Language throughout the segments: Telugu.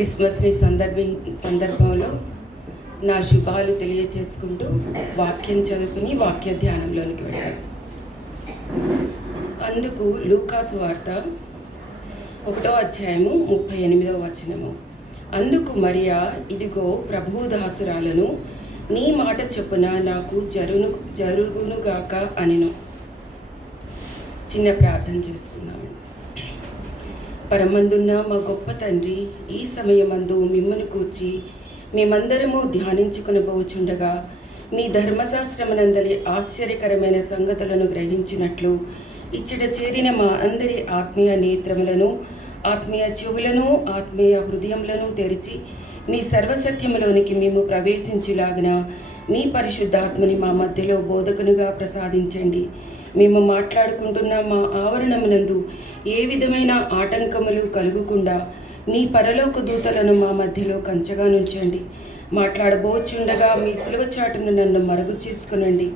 క్రిస్మస్ని సందర్భంలో నా శుభాలు తెలియచేసుకుంటూ వాక్యం చదువుకుని వాక్య ధ్యానంలోనికి వెళ్ళాను. అందుకు లూకాసు వార్త 1వ అధ్యాయము 38వ వచనము. అందుకు మరియా, ఇదిగో ప్రభువు దాసురాలను, నీ మాట చొప్పున నాకు జరుగునుగాక అనెను. చిన్న ప్రార్థన చేసుకున్నాము. పరమందున్న మా గొప్ప తండ్రి, ఈ సమయమందు మిమ్మల్ని కూర్చి మేమందరము ధ్యానించుకునబోచుండగా మీ ధర్మశాస్త్రమునందలి ఆశ్చర్యకరమైన సంగతులను గ్రహించినట్లు ఇచ్చట చేరిన మా అందరి ఆత్మీయ నేత్రములను, ఆత్మీయ చెవులను, ఆత్మీయ హృదయములను తెరిచి మీ సర్వసత్యములోనికి మేము ప్రవేశించులాగిన మీ పరిశుద్ధాత్మని మా మధ్యలో బోధకునుగా ప్రసాదించండి. మేము మాట్లాడుకుంటున్న మా ఆవరణమునందు ఏ విధమైన ఆటంకములు కలుగకుండా మీ పరలోక దూతలను మా మధ్యలో కంచగా నుంచండి. మాట్లాడబోచుండగా మీ సిలువ చాటును నన్ను మరుగు చేసుకునండి.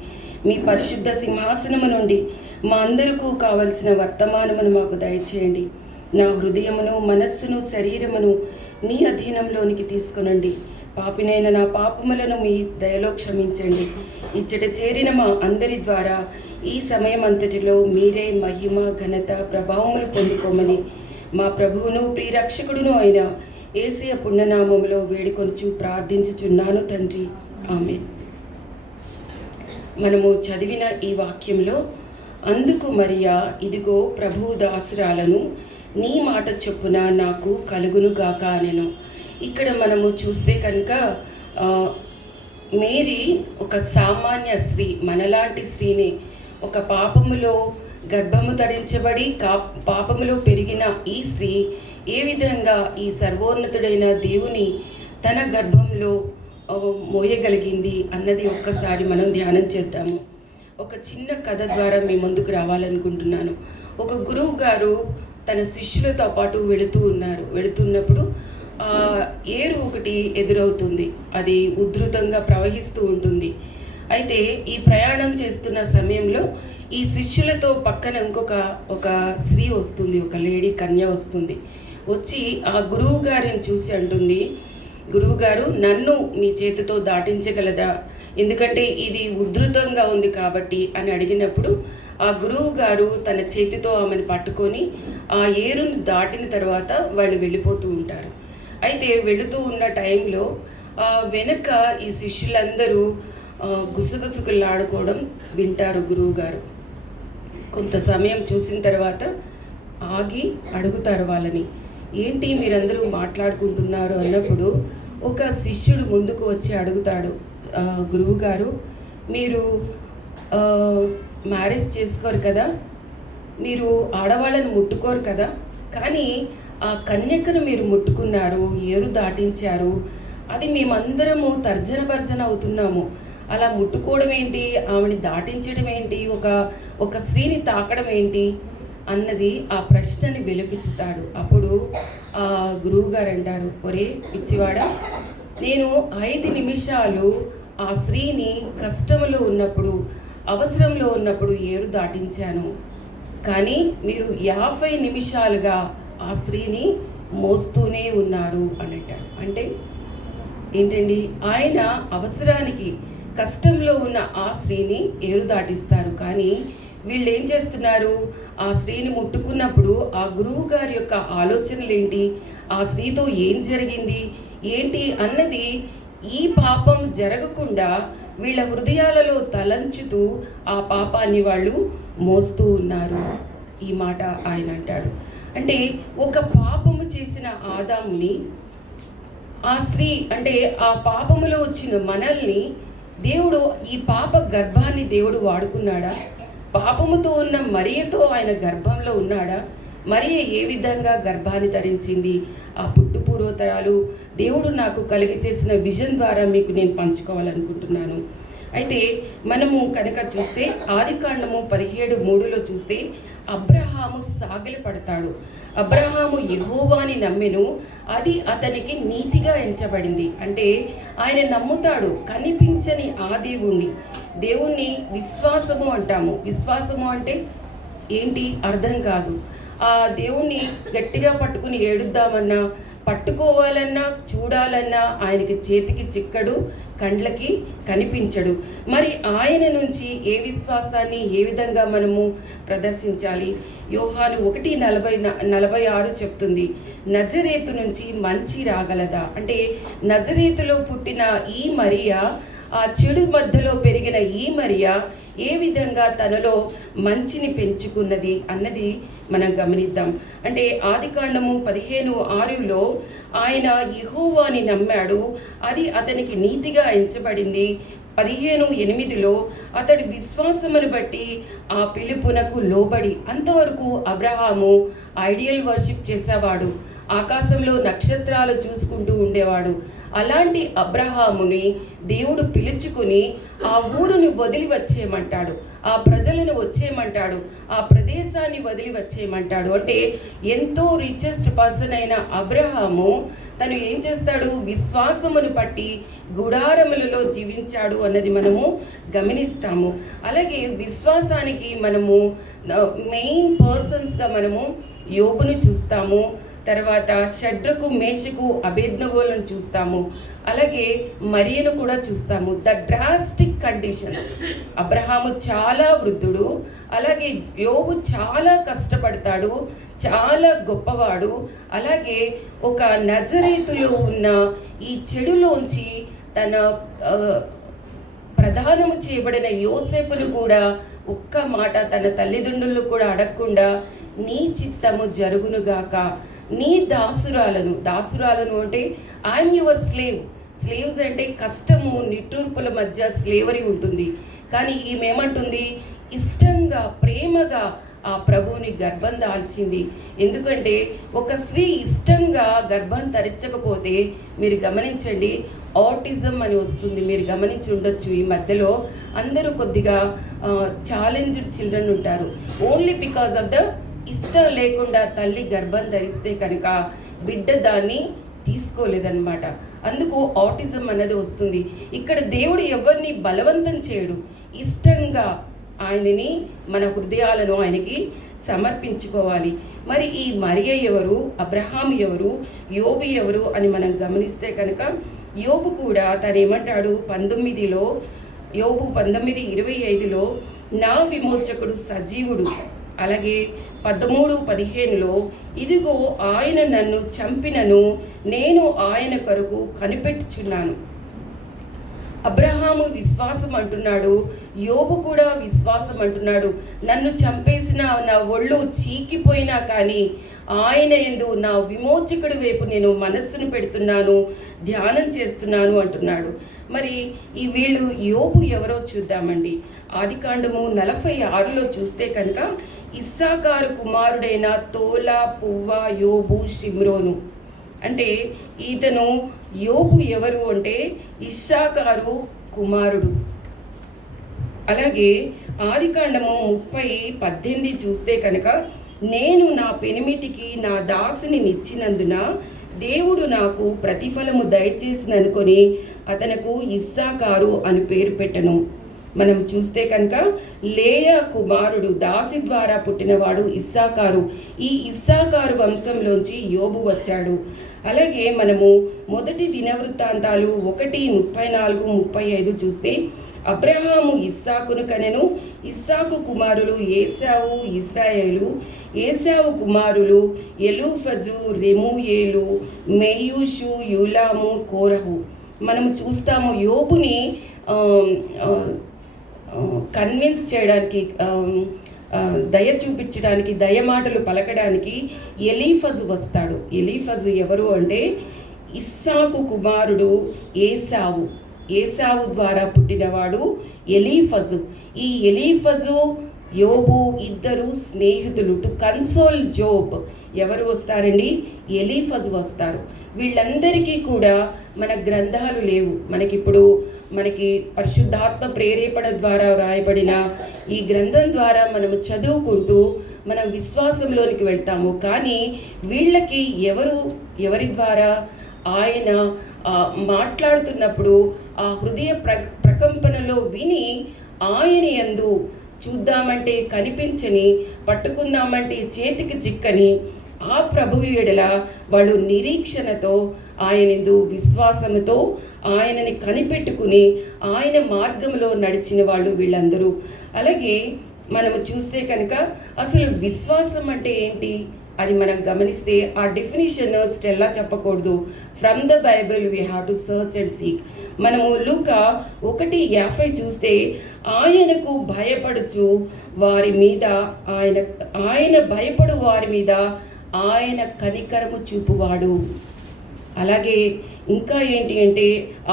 మీ పరిశుద్ధ సింహాసనము నుండి మా అందరికీ కావలసిన వర్తమానమును మాకు దయచేయండి. నా హృదయమును, మనస్సును, శరీరమును మీ అధీనంలోనికి తీసుకునండి. పాపినైన నా పాపములను మీ దయలో క్షమించండి. ఇచ్చట చేరిన మా అందరి ద్వారా ఈ సమయం అంతటిలో మీరే మహిమ, ఘనత, ప్రభావములు పొందుకోమని మా ప్రభువును ప్రియరక్షకుడును అయిన యేసయ్య పుణ్యనామములో వేడుకొనుచు ప్రార్థించుచున్నాను తండ్రి, ఆమేన్. మనము చదివిన ఈ వాక్యంలో అందుకు మరియా, ఇదిగో ప్రభువు దాసురాలను, నీ మాట చొప్పున నాకు కలుగునుగాక అనెను. ఇక్కడ మనము చూస్తే కనుక మేరీ ఒక సామాన్య స్త్రీ, మనలాంటి స్త్రీని, ఒక పాపములో గర్భము ధరించబడి పాపములో పెరిగిన ఈ స్త్రీ ఏ విధంగా ఈ సర్వోన్నతుడైన దేవుని తన గర్భంలో మోయగలిగింది అన్నది ఒక్కసారి మనం ధ్యానం చేద్దాము. ఒక చిన్న కథ ద్వారా మీ ముందుకు రావాలనుకుంటున్నాను. ఒక గురువు గారు తన శిష్యులతో పాటు వెళుతున్నప్పుడు ఏరు ఒకటి ఎదురవుతుంది. అది ఉధృతంగా ప్రవహిస్తూ ఉంటుంది. అయితే ఈ ప్రయాణం చేస్తున్న సమయంలో ఈ శిష్యులతో పక్కన ఒక స్త్రీ వస్తుంది, ఒక లేడీ కన్య వస్తుంది. వచ్చి ఆ గురువు గారిని చూసి అంటుంది, గురువుగారు, నన్ను మీ చేతితో దాటించగలదా, ఎందుకంటే ఇది ఉధృతంగా ఉంది కాబట్టి అని అడిగినప్పుడు ఆ గురువు గారు తన చేతితో ఆమెను పట్టుకొని ఆ ఏరును దాటిన తర్వాత వాళ్ళు వెళ్ళిపోతూ ఉంటారు. అయితే వెళుతూ ఉన్న టైంలో వెనక ఈ శిష్యులందరూ గుసగుసకులాడుకోవడం వింటారు. గురువుగారు కొంత సమయం చూసిన తర్వాత ఆగి అడుగుతారు వాళ్ళని, ఏంటి మీరందరూ మాట్లాడుకుంటున్నారు అన్నప్పుడు ఒక శిష్యుడు ముందుకు వచ్చి అడుగుతాడు, గురువుగారు, మీరు మ్యారేజ్ చేసుకోరు కదా, మీరు ఆడవాళ్ళని ముట్టుకోరు కదా, కానీ ఆ కన్యకను మీరు ముట్టుకున్నారు, ఏరు దాటించారు, అది మేమందరము తర్జన భర్జన అవుతున్నాము. అలా ముట్టుకోవడం ఏంటి, ఆమెని దాటించడం ఏంటి, ఒక స్త్రీని తాకడం ఏంటి అన్నది ఆ ప్రశ్నని వెలిపించుతాడు. అప్పుడు ఆ గురువు గారు అంటారు, ఒరే పిచ్చివాడా, నేను 5 నిమిషాలు ఆ స్త్రీని కష్టంలో ఉన్నప్పుడు, అవసరంలో ఉన్నప్పుడు ఏరు దాటించాను, కానీ మీరు 50 నిమిషాలుగా ఆ స్త్రీని మోస్తూనే ఉన్నారు అని అంటాడు. అంటే ఏంటండి, ఆయన అవసరానికి కష్టంలో ఉన్న ఆ స్త్రీని ఏరు దాటిస్తారు, కానీ వీళ్ళు ఏం చేస్తున్నారు, ఆ స్త్రీని ముట్టుకున్నప్పుడు ఆ గురువు గారి యొక్క ఆలోచనలు ఏంటి, ఆ స్త్రీతో ఏం జరిగింది ఏంటి అన్నది, ఈ పాపం జరగకుండా వీళ్ళ హృదయాలలో తలంచుతూ ఆ పాపాన్ని వాళ్ళు మోస్తూ ఉన్నారు. ఈ మాట ఆయన అంటాడు. అంటే ఒక పాపము చేసిన ఆదాముని ఆ స్త్రీ, అంటే ఆ పాపములో వచ్చిన మనల్ని దేవుడు, ఈ పాప గర్భాన్ని దేవుడు వాడుకున్నాడా? పాపముతో ఉన్న మరియతో ఆయన గర్భంలో ఉన్నాడా? మరియ ఏ విధంగా గర్భాన్ని ధరించింది? ఆ పూర్వతరాలు దేవుడు నాకు కలిగి చేసిన విజన్ ద్వారా మీకు నేను పంచుకోవాలనుకుంటున్నాను. అయితే మనము కనుక చూస్తే ఆదికాండము 17:3 చూస్తే అబ్రహాము సాగిల పడతాడు. అబ్రహాము యెహోవాని నమ్మెను, అది అతనికి నీతిగా ఎంచబడింది. అంటే ఆయన నమ్ముతాడు కనిపించని ఆ దేవుణ్ణి విశ్వాసము అంటాము. విశ్వాసము అంటే ఏంటి అర్థం కాదు. ఆ దేవుణ్ణి గట్టిగా పట్టుకుని ఏడుద్దామన్నా, పట్టుకోవాలన్నా చూడాలన్నా ఆయనకి చేతికి చిక్కడు, కండ్లకి కనిపించడు. మరి ఆయన నుంచి ఏ విశ్వాసాన్ని ఏ విధంగా మనము ప్రదర్శించాలి? యోహాను 1:46 చెప్తుంది, నజరేతు నుంచి మంచి రాగలదా? అంటే నజరేతులో పుట్టిన ఈ మరియా, ఆ చెడు మధ్యలో పెరిగిన ఈ మరియా ఏ విధంగా తనలో మంచిని పెంచుకున్నది అన్నది మనం గమనిద్దాం. అంటే ఆదికాండము 15:6లో ఆయన యెహోవాని నమ్మాడు, అది అతనికి నీతిగా ఎంచబడింది. 15:8లో అతడి విశ్వాసమును బట్టి ఆ పిలుపునకు లోబడి. అంతవరకు అబ్రహాము ఐడియల్ వర్షిప్ చేసేవాడు, ఆకాశంలో నక్షత్రాలు చూసుకుంటూ ఉండేవాడు. అలాంటి అబ్రహాముని దేవుడు పిలుచుకుని ఆ ఊరుని వదిలి వచ్చేయమంటాడు, ఆ ప్రజలను వచ్చేయమంటాడు, ఆ ప్రదేశాన్ని వదిలి వచ్చేయమంటాడు. అంటే ఎంతో రిచెస్ట్ పర్సన్ అయిన అబ్రహాము తను ఏం చేస్తాడు? విశ్వాసమును బట్టి గుడారములలో జీవించాడు అన్నది మనము గమనిస్తాము. అలాగే విశ్వాసానికి మనము మెయిన్ పర్సన్స్గా మనము యోబును చూస్తాము, తర్వాత షడ్రకు, మేషకు, అబేద్నగోలను చూస్తాము, అలాగే మరియను కూడా చూస్తాము. The drastic conditions. అబ్రహాము చాలా వృద్ధుడు, అలాగే యోబు చాలా కష్టపడతాడు, చాలా గొప్పవాడు. అలాగే ఒక నజరేతులో ఉన్న ఈ చెడులోంచి తన ప్రధానము చేయబడిన యోసేపును కూడా ఒక్క మాట తన తల్లిదండ్రులు కూడా అడగకుండా, నీ చిత్తము జరుగునుగాక, నీ దాసురాలను అంటే ఐఎమ్ యువర్ స్లేవ్. స్లేవ్స్ అంటే కష్టము, నిట్టూర్పుల మధ్య స్లేవరీ ఉంటుంది. కానీ ఈమె ఏమంటుంది? ఇష్టంగా, ప్రేమగా ఆ ప్రభువుని గర్భం దాల్చింది. ఎందుకంటే ఒక స్త్రీ ఇష్టంగా గర్భం ధరించకపోతే, మీరు గమనించండి, ఆటిజం అని వస్తుంది. మీరు గమనించి ఉండొచ్చు, ఈ మధ్యలో అందరూ కొద్దిగా ఛాలెంజ్డ్ చిల్డ్రన్ ఉంటారు. ఓన్లీ బికాజ్ ఆఫ్ ద ఇష్టం లేకుండా తల్లి గర్భం ధరిస్తే కనుక బిడ్డ దాన్ని తీసుకోలేదన్నమాట. అందుకు ఆటిజం అన్నది వస్తుంది. ఇక్కడ దేవుడు ఎవరిని బలవంతం చేయడు, ఇష్టంగా ఆయనని, మన హృదయాలను ఆయనకి సమర్పించుకోవాలి. మరి ఈ మరియ ఎవరు, అబ్రహాం ఎవరు, యోబు ఎవరు అని మనం గమనిస్తే కనుక, యోబు కూడా తను ఏమంటాడు 19లో, యోబు 19:25లో, నా విమోచకుడు సజీవుడు. అలాగే 13:15లో, ఇదిగో ఆయన నన్ను చంపినను నేను ఆయన కొరకు కనిపెట్టుచున్నాను. అబ్రహాము విశ్వాసం అంటున్నాడు, యోబు కూడా విశ్వాసం అంటున్నాడు. నన్ను చంపేసిన, నా ఒళ్ళు చీకిపోయినా కానీ ఆయన యందు, నా విమోచకుడి వైపు నేను మనస్సును పెడుతున్నాను, ధ్యానం చేస్తున్నాను అంటున్నాడు. మరి ఈ వీళ్ళు యోబు ఎవరో చూద్దామండి. ఆదికాండము 46లో చూస్తే కనుక, ఇస్సాకారు కుమారుడైన తోలా, పువ్వా, యోబు, షిమ్రోను. అంటే ఇతను యోబు ఎవరు అంటే ఇస్సాకారు కుమారుడు. అలాగే ఆదికాండము 30:18 చూస్తే కనుక, నేను నా పెనిమిటికి నా దాసిని నిచ్చినందున దేవుడు నాకు ప్రతిఫలము దయచేసిననుకొని అతనకు ఇస్సాకారు అని పేరు పెట్టను. మనం చూస్తే కనుక, లేయా కుమారుడు, దాసి ద్వారా పుట్టినవాడు ఇస్సాకారు. ఈ ఇస్సాకారు వంశంలోంచి యోబు వచ్చాడు. అలాగే మనము మొదటి దినవృత్తాంతాలు 1:34-35 చూస్తే, అబ్రహాము ఇస్సాకును కనెను. ఇస్సాకు కుమారులు ఏశావు, ఇశ్రాయేలు. ఏశావు కుమారులు ఎలూఫజు, రెమూయేలు, మెయూషు, యూలాము, కోరహు. మనము చూస్తాము యోబుని కన్విన్స్ చేయడానికి, దయ చూపించడానికి, దయ మాటలు పలకడానికి ఎలీఫజు వస్తాడు. ఎలీఫజు ఎవరు అంటే ఇస్సాకు కుమారుడు ఏశావు. ఏశావు ద్వారా పుట్టినవాడు ఎలీఫజు. ఈ ఎలీఫజు, యోబు ఇద్దరు స్నేహితులు. టు కన్సోల్ జోబ్ ఎవరు వస్తారండి? ఎలీఫజు వస్తారు. వీళ్ళందరికీ కూడా మన గ్రంథాలు లేవు. మనకి పరిశుద్ధాత్మ ప్రేరేపణ ద్వారా వ్రాయబడిన ఈ గ్రంథం ద్వారా మనము చదువుకుంటూ మనం విశ్వాసంలోనికి వెళ్తాము. కానీ వీళ్ళకి ఎవరి ద్వారా ఆయన మాట్లాడుతున్నప్పుడు ఆ హృదయ ప్రకంపనలో విని ఆయన యందు చూద్దామంటే కనిపించని, పట్టుకుందామంటే చేతికి చిక్కని ఆ ప్రభువు ఎడల వాళ్ళు నిరీక్షణతో, ఆయనందు విశ్వాసముతో ఆయనని కనిపెట్టుకుని ఆయన మార్గంలో నడిచిన వాళ్ళు వీళ్ళందరూ. అలాగే మనము చూస్తే కనుక అసలు విశ్వాసం అంటే ఏంటి అది మనం గమనిస్తే ఆ డెఫినిషన్ స్టెల్లా చెప్పకూడదు. From the Bible we have to search and seek. మనము లూకా 1:50 చూస్తే, ఆయనకు భయపడుచు వారి మీద ఆయన భయపడు వారి మీద ఆయన కనికరము చూపువాడు. అలాగే ఇంకా ఏంటి అంటే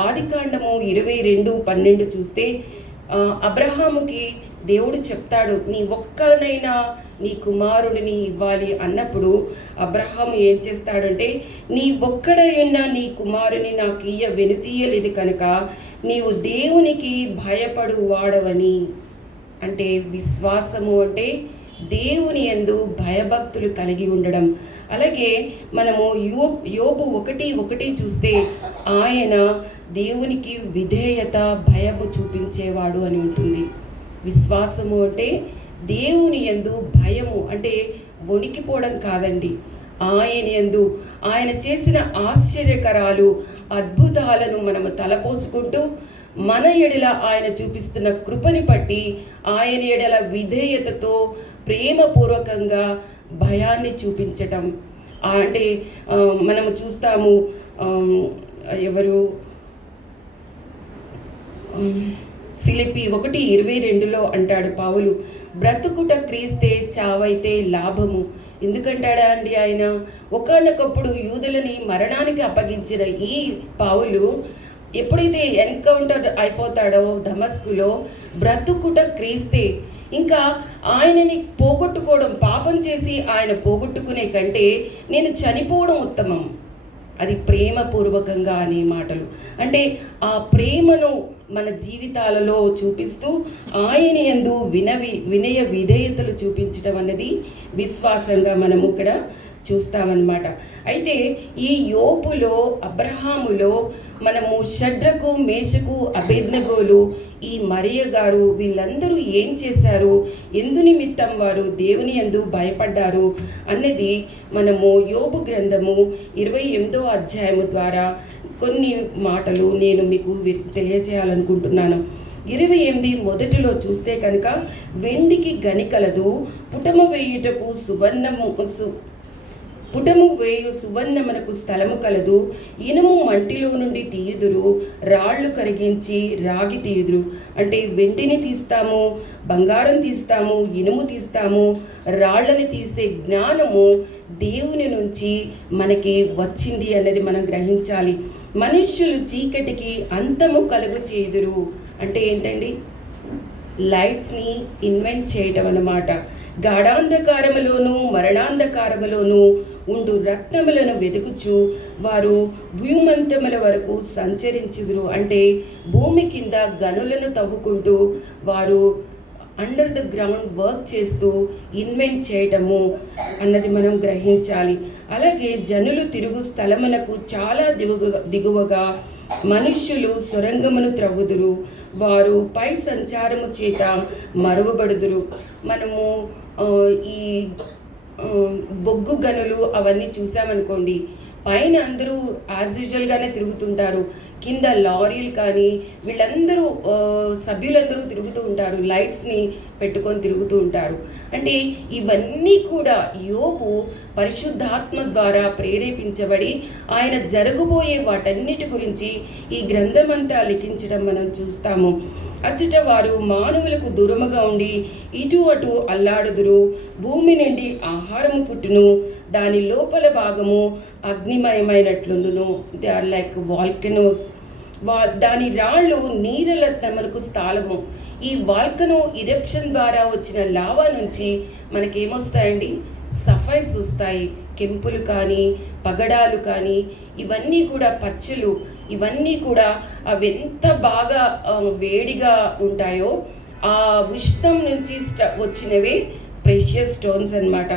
ఆదికాండము 22:12 చూస్తే అబ్రహాముకి దేవుడు చెప్తాడు, నీ ఒక్కనైనా నీ కుమారుడిని ఇవ్వాలి అన్నప్పుడు అబ్రహాము ఏం చేస్తాడంటే, నీ ఒక్కడైనా నీ కుమారుని నాకు వెనుతీయలేదు కనుక నీవు దేవునికి భయపడు వాడవని. అంటే విశ్వాసము అంటే దేవుని యందు భయభక్తులు కలిగి ఉండడం. అలాగే మనము యోబు 1:1 చూస్తే, ఆయన దేవునికి విధేయత భయము చూపించేవాడు అని ఉంటుంది. విశ్వాసము అంటే దేవుని యందు భయము, అంటే వణికిపోవడం కాదండి. ఆయన యందు ఆయన చేసిన ఆశ్చర్యకరాలు అద్భుతాలను మనము తలపోసుకుంటూ, మన ఎడల ఆయన చూపిస్తున్న కృపని పట్టి ఆయన ఎడల విధేయతతో ప్రేమపూర్వకంగా భయాన్ని చూపించటం. అంటే మనము చూస్తాము, ఎవరు ఫిలిప్పీ 1:22 అంటాడు పౌలు, బ్రతుకుట క్రీస్తే చావైతే లాభము. ఎందుకంటాడా అండి ఆయన? ఒకానొకప్పుడు యూదులని మరణానికి అప్పగించిన ఈ పౌలు ఎప్పుడైతే ఎన్కౌంటర్ అయిపోతాడో దమస్కులో, బ్రతుకుట క్రీస్తే, ఇంకా ఆయనని పోగొట్టుకోవడం, పాపం చేసి ఆయన పోగొట్టుకునే కంటే నేను చనిపోవడం ఉత్తమం. అది ప్రేమపూర్వకంగా అనే మాటలు. అంటే ఆ ప్రేమను మన జీవితాలలో చూపిస్తూ ఆయన యందు వినయ విధేయతలు చూపించడం అన్నది విశ్వాసంగా మనము ఇక్కడ చూస్తామన్నమాట. అయితే ఈ యోబులో, అబ్రహాములో మనము షడ్రకు, మేషకు, అబేద్నెగోలు, ఈ మరియ గారు, వీళ్ళందరూ ఏం చేశారు, ఎందు నిమిత్తం వారు దేవుని యందు భయపడ్డారు అన్నది మనము యోబు గ్రంథము 28వ అధ్యాయము ద్వారా కొన్ని మాటలు నేను మీకు తెలియచేయాలనుకుంటున్నాను. 28 మొదటిలో చూస్తే కనుక, వెండికి గని కలదు, పుటము వేయు సువర్ణమునకు స్థలము కలదు, ఇనుము మంటిలో నుండి తీయుదురు, రాళ్ళు కరిగించి రాగి తీయుదురు. అంటే వెండిని తీస్తాము, బంగారం తీస్తాము, ఇనుము తీస్తాము, రాళ్ళని తీసే జ్ఞానము దేవుని నుంచి మనకి వచ్చింది అన్నది మనం గ్రహించాలి. మనుష్యులు చీకటికి అంతము కలుగు చేదురు అంటే ఏంటండి? లైట్స్ని ఇన్వెంట్ చేయటం అన్నమాట. గాఢాంధకారములోను మరణాంధకారములోను ఉండు రత్నములను వెతుకుచు వారు భూమంతముల వరకు సంచరించుదురు. అంటే భూమి కింద గనులను తవ్వుకుంటూ వారు అండర్ ద గ్రౌండ్ వర్క్ చేస్తూ ఇన్వెంట్ చేయటము అన్నది మనం గ్రహించాలి. అలాగే జనులు తిరుగు స్థలమునకు చాలా దిగువగా మనుష్యులు సొరంగమును త్రవ్వుదురు, వారు పై సంచారము చేత మరువబడుదురు. మనము ఈ బొగ్గు గనులు అవన్నీ చూసామనుకోండి, పైన అందరూ యాజ్ యూజువల్గానే తిరుగుతుంటారు, కింద లారీలు కానీ వీళ్ళందరూ సభ్యులందరూ తిరుగుతూ ఉంటారు, లైట్స్ని పెట్టుకొని తిరుగుతూ ఉంటారు. అంటే ఇవన్నీ కూడా యోబు పరిశుద్ధాత్మ ద్వారా ప్రేరేపించబడి ఆయన జరగబోయే వాటన్నిటి గురించి ఈ గ్రంథమంతా లిఖించడం మనం చూస్తాము. అచ్చట వారు మానవులకు దూరముగా ఉండి ఇటు అటు అల్లాడుదురు, భూమి నుండి ఆహారము పుట్టును, దాని లోపల భాగము అగ్నిమయమైనట్లుండును. They are like volcanoes. దాని రాళ్ళు నీరల తమకు స్థాలము. ఈ వాల్కనో ఇరప్షన్ ద్వారా వచ్చిన లావా నుంచి మనకేమొస్తాయండి? సఫైర్స్ వస్తాయి, కెంపులు కానీ పగడాలు కానీ ఇవన్నీ కూడా పచ్చలు, ఇవన్నీ కూడా అవి ఎంత బాగా వేడిగా ఉంటాయో ఆ ఉష్ణం నుంచి వచ్చినవే ప్రెషియస్ స్టోన్స్ అన్నమాట.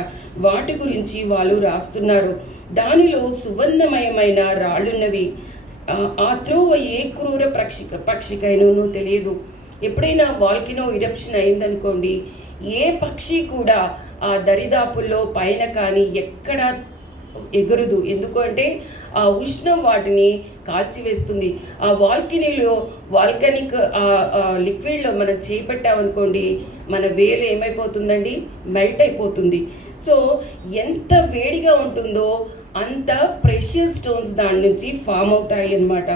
వాటి గురించి వాళ్ళు రాస్తున్నారు. దానిలో సువర్ణమయమైన రాళ్ళున్నవి. ఆ త్రోవ ఏ క్రూర పక్షికైనను తెలియదు. ఎప్పుడైనా వాల్కనో ఇరప్షన్ అయిందనుకోండి, ఏ పక్షి కూడా ఆ దరిదాపుల్లో పైన కానీ ఎక్కడ ఎగురదు. ఎందుకు అంటే ఆ ఉష్ణం వాటిని కాల్చివేస్తుంది. ఆ వాల్కనిక్ లిక్విడ్లో మనం చేపట్టామనుకోండి, మన వేలు ఏమైపోతుందండి, మెల్ట్ అయిపోతుంది. సో ఎంత వేడిగా ఉంటుందో అంత ప్రెషియస్ స్టోన్స్ దాని నుంచి ఫామ్ అవుతాయి అన్నమాట.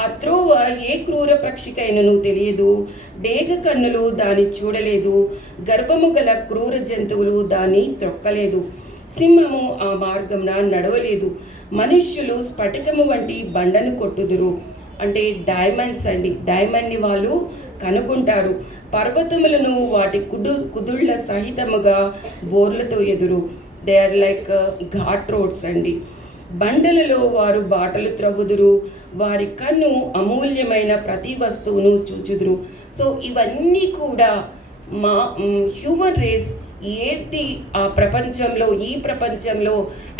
ఆ త్రోవ ఏ క్రూర పక్షికైనను తెలియదు, డేగ కన్నులు దాన్ని చూడలేదు, గర్భము గల క్రూర జంతువులు దాన్ని త్రొక్కలేదు, సింహము ఆ మార్గంన నడవలేదు, మనుష్యులు స్ఫటికము వంటి బండను కొట్టుదురు. అంటే డైమండ్స్ అండి, డైమండ్ని వాళ్ళు కనుక్కుంటారు. పర్వతములను వాటి కుదుళ్ళ సహితముగా బోర్లతో ఎదురు. They are like ghat roads అండి. బండలలో వారు బాటలు త్రవ్వుదురు, వారి కన్ను అమూల్యమైన ప్రతి వస్తువును చూచుదురు. సో ఇవన్నీ కూడా మా హ్యూమన్ రేస్ ఏంటి ఆ ప్రపంచంలో, ఈ ప్రపంచంలో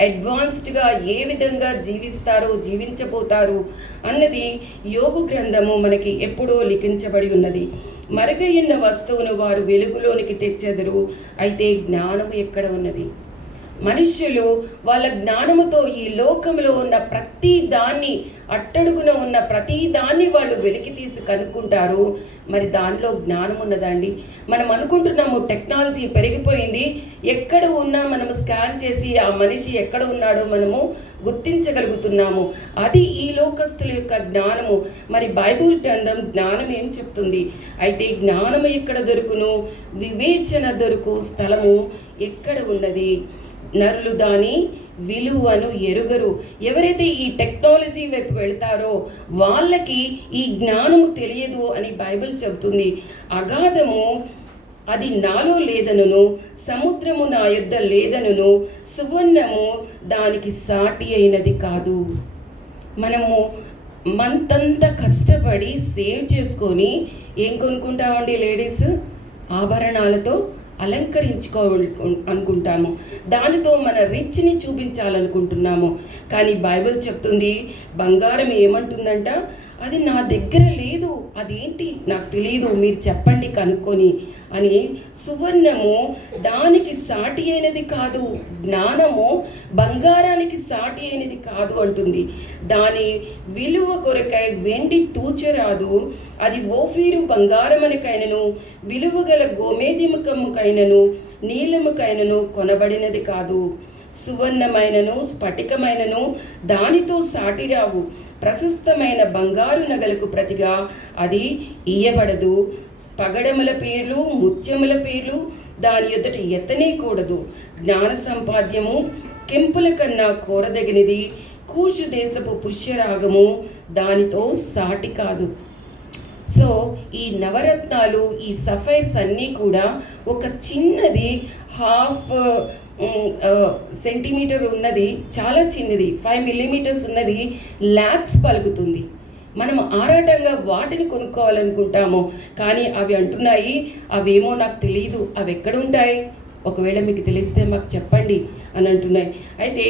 అడ్వాన్స్డ్గా ఏ విధంగా జీవించబోతారు అన్నది యోబు గ్రంథము మనకి ఎప్పుడో లిఖించబడి ఉన్నది. మరుగైన వస్తువును వారు వెలుగులోనికి తెచ్చెదరు, అయితే జ్ఞానము ఎక్కడ ఉన్నది? మనుష్యులు వాళ్ళ జ్ఞానముతో ఈ లోకంలో ఉన్న ప్రతి దాన్ని, అట్టడుగున ఉన్న ప్రతి దాన్ని వాళ్ళు వెలికి తీసి కనుక్కుంటారు. మరి దానిలో జ్ఞానం ఉన్నదండి? మనం అనుకుంటున్నాము టెక్నాలజీ పెరిగిపోయింది, ఎక్కడ ఉన్నా మనము స్కాన్ చేసి ఆ మనిషి ఎక్కడ ఉన్నాడో మనము గుర్తించగలుగుతున్నాము. అది ఈ లోకస్తుల యొక్క జ్ఞానము. మరి బైబిల్ గ్రంథం జ్ఞానం ఏం చెప్తుంది? అయితే జ్ఞానము ఎక్కడ దొరుకును? వివేచన దొరుకు స్థలము ఎక్కడ ఉన్నది? నరులు దాని విలువను ఎరుగరు. ఎవరైతే ఈ టెక్నాలజీ వైపు వెళ్తారో వాళ్ళకి ఈ జ్ఞానము తెలియదు అని బైబిల్ చెబుతుంది. అగాధము అది నాలో లేదనును, సముద్రము నా యొద్ద లేదనును, సువర్ణము దానికి సాటి అయినది కాదు. మనము మంతంతా కష్టపడి సేవ్ చేసుకొని ఏం కొనుక్కుంటామండి లేడీస్? ఆభరణాలతో అనుకుంటాము, దానితో మన రిచ్ని చూపించాలనుకుంటున్నాము. కానీ బైబిల్ చెప్తుంది, బంగారం ఏమంటుందంట, అది నా దగ్గర లేదు, అదేంటి నాకు తెలియదు, మీరు చెప్పండి కనుక్కొని అని. సువర్ణము దానికి సాటి అయినది కాదు, జ్ఞానము బంగారానికి సాటి అయినది కాదు అంటుంది. దాని విలువ కొరకై వెండి తూచరాదు, అది ఓఫీరు బంగారమునకైనను విలువగల గోమేధిముఖముకైనను నీలముకైనను కొనబడినది కాదు. సువర్ణమైనను స్ఫటికమైనను దానితో సాటిరావు. ప్రశస్తమైన బంగారు నగలకు ప్రతిగా అది ఇయ్యబడదు. పగడముల పేర్లు ముత్యముల పేర్లు దాని ఎదుట ఎత్తనేకూడదు. జ్ఞాన సంపాద్యము కెంపుల కన్నా కోరదగినది. కూషు దేశపు పుష్యరాగము దానితో సాటి కాదు. సో ఈ నవరత్నాలు, ఈ సఫైర్స్ అన్నీ కూడా ఒక చిన్నది 1/2 సెంటీమీటర్ ఉన్నది, చాలా చిన్నది 5 మిల్లీమీటర్స్ ఉన్నది ల్యాక్స్ పలుకుతుంది. మనం ఆరాటంగా వాటిని కొనుక్కోవాలనుకుంటాము, కానీ అవి అంటున్నాయి అవేమో నాకు తెలియదు, అవి ఎక్కడ ఉంటాయి, ఒకవేళ మీకు తెలిస్తే మాకు చెప్పండి అని అంటున్నాయి. అయితే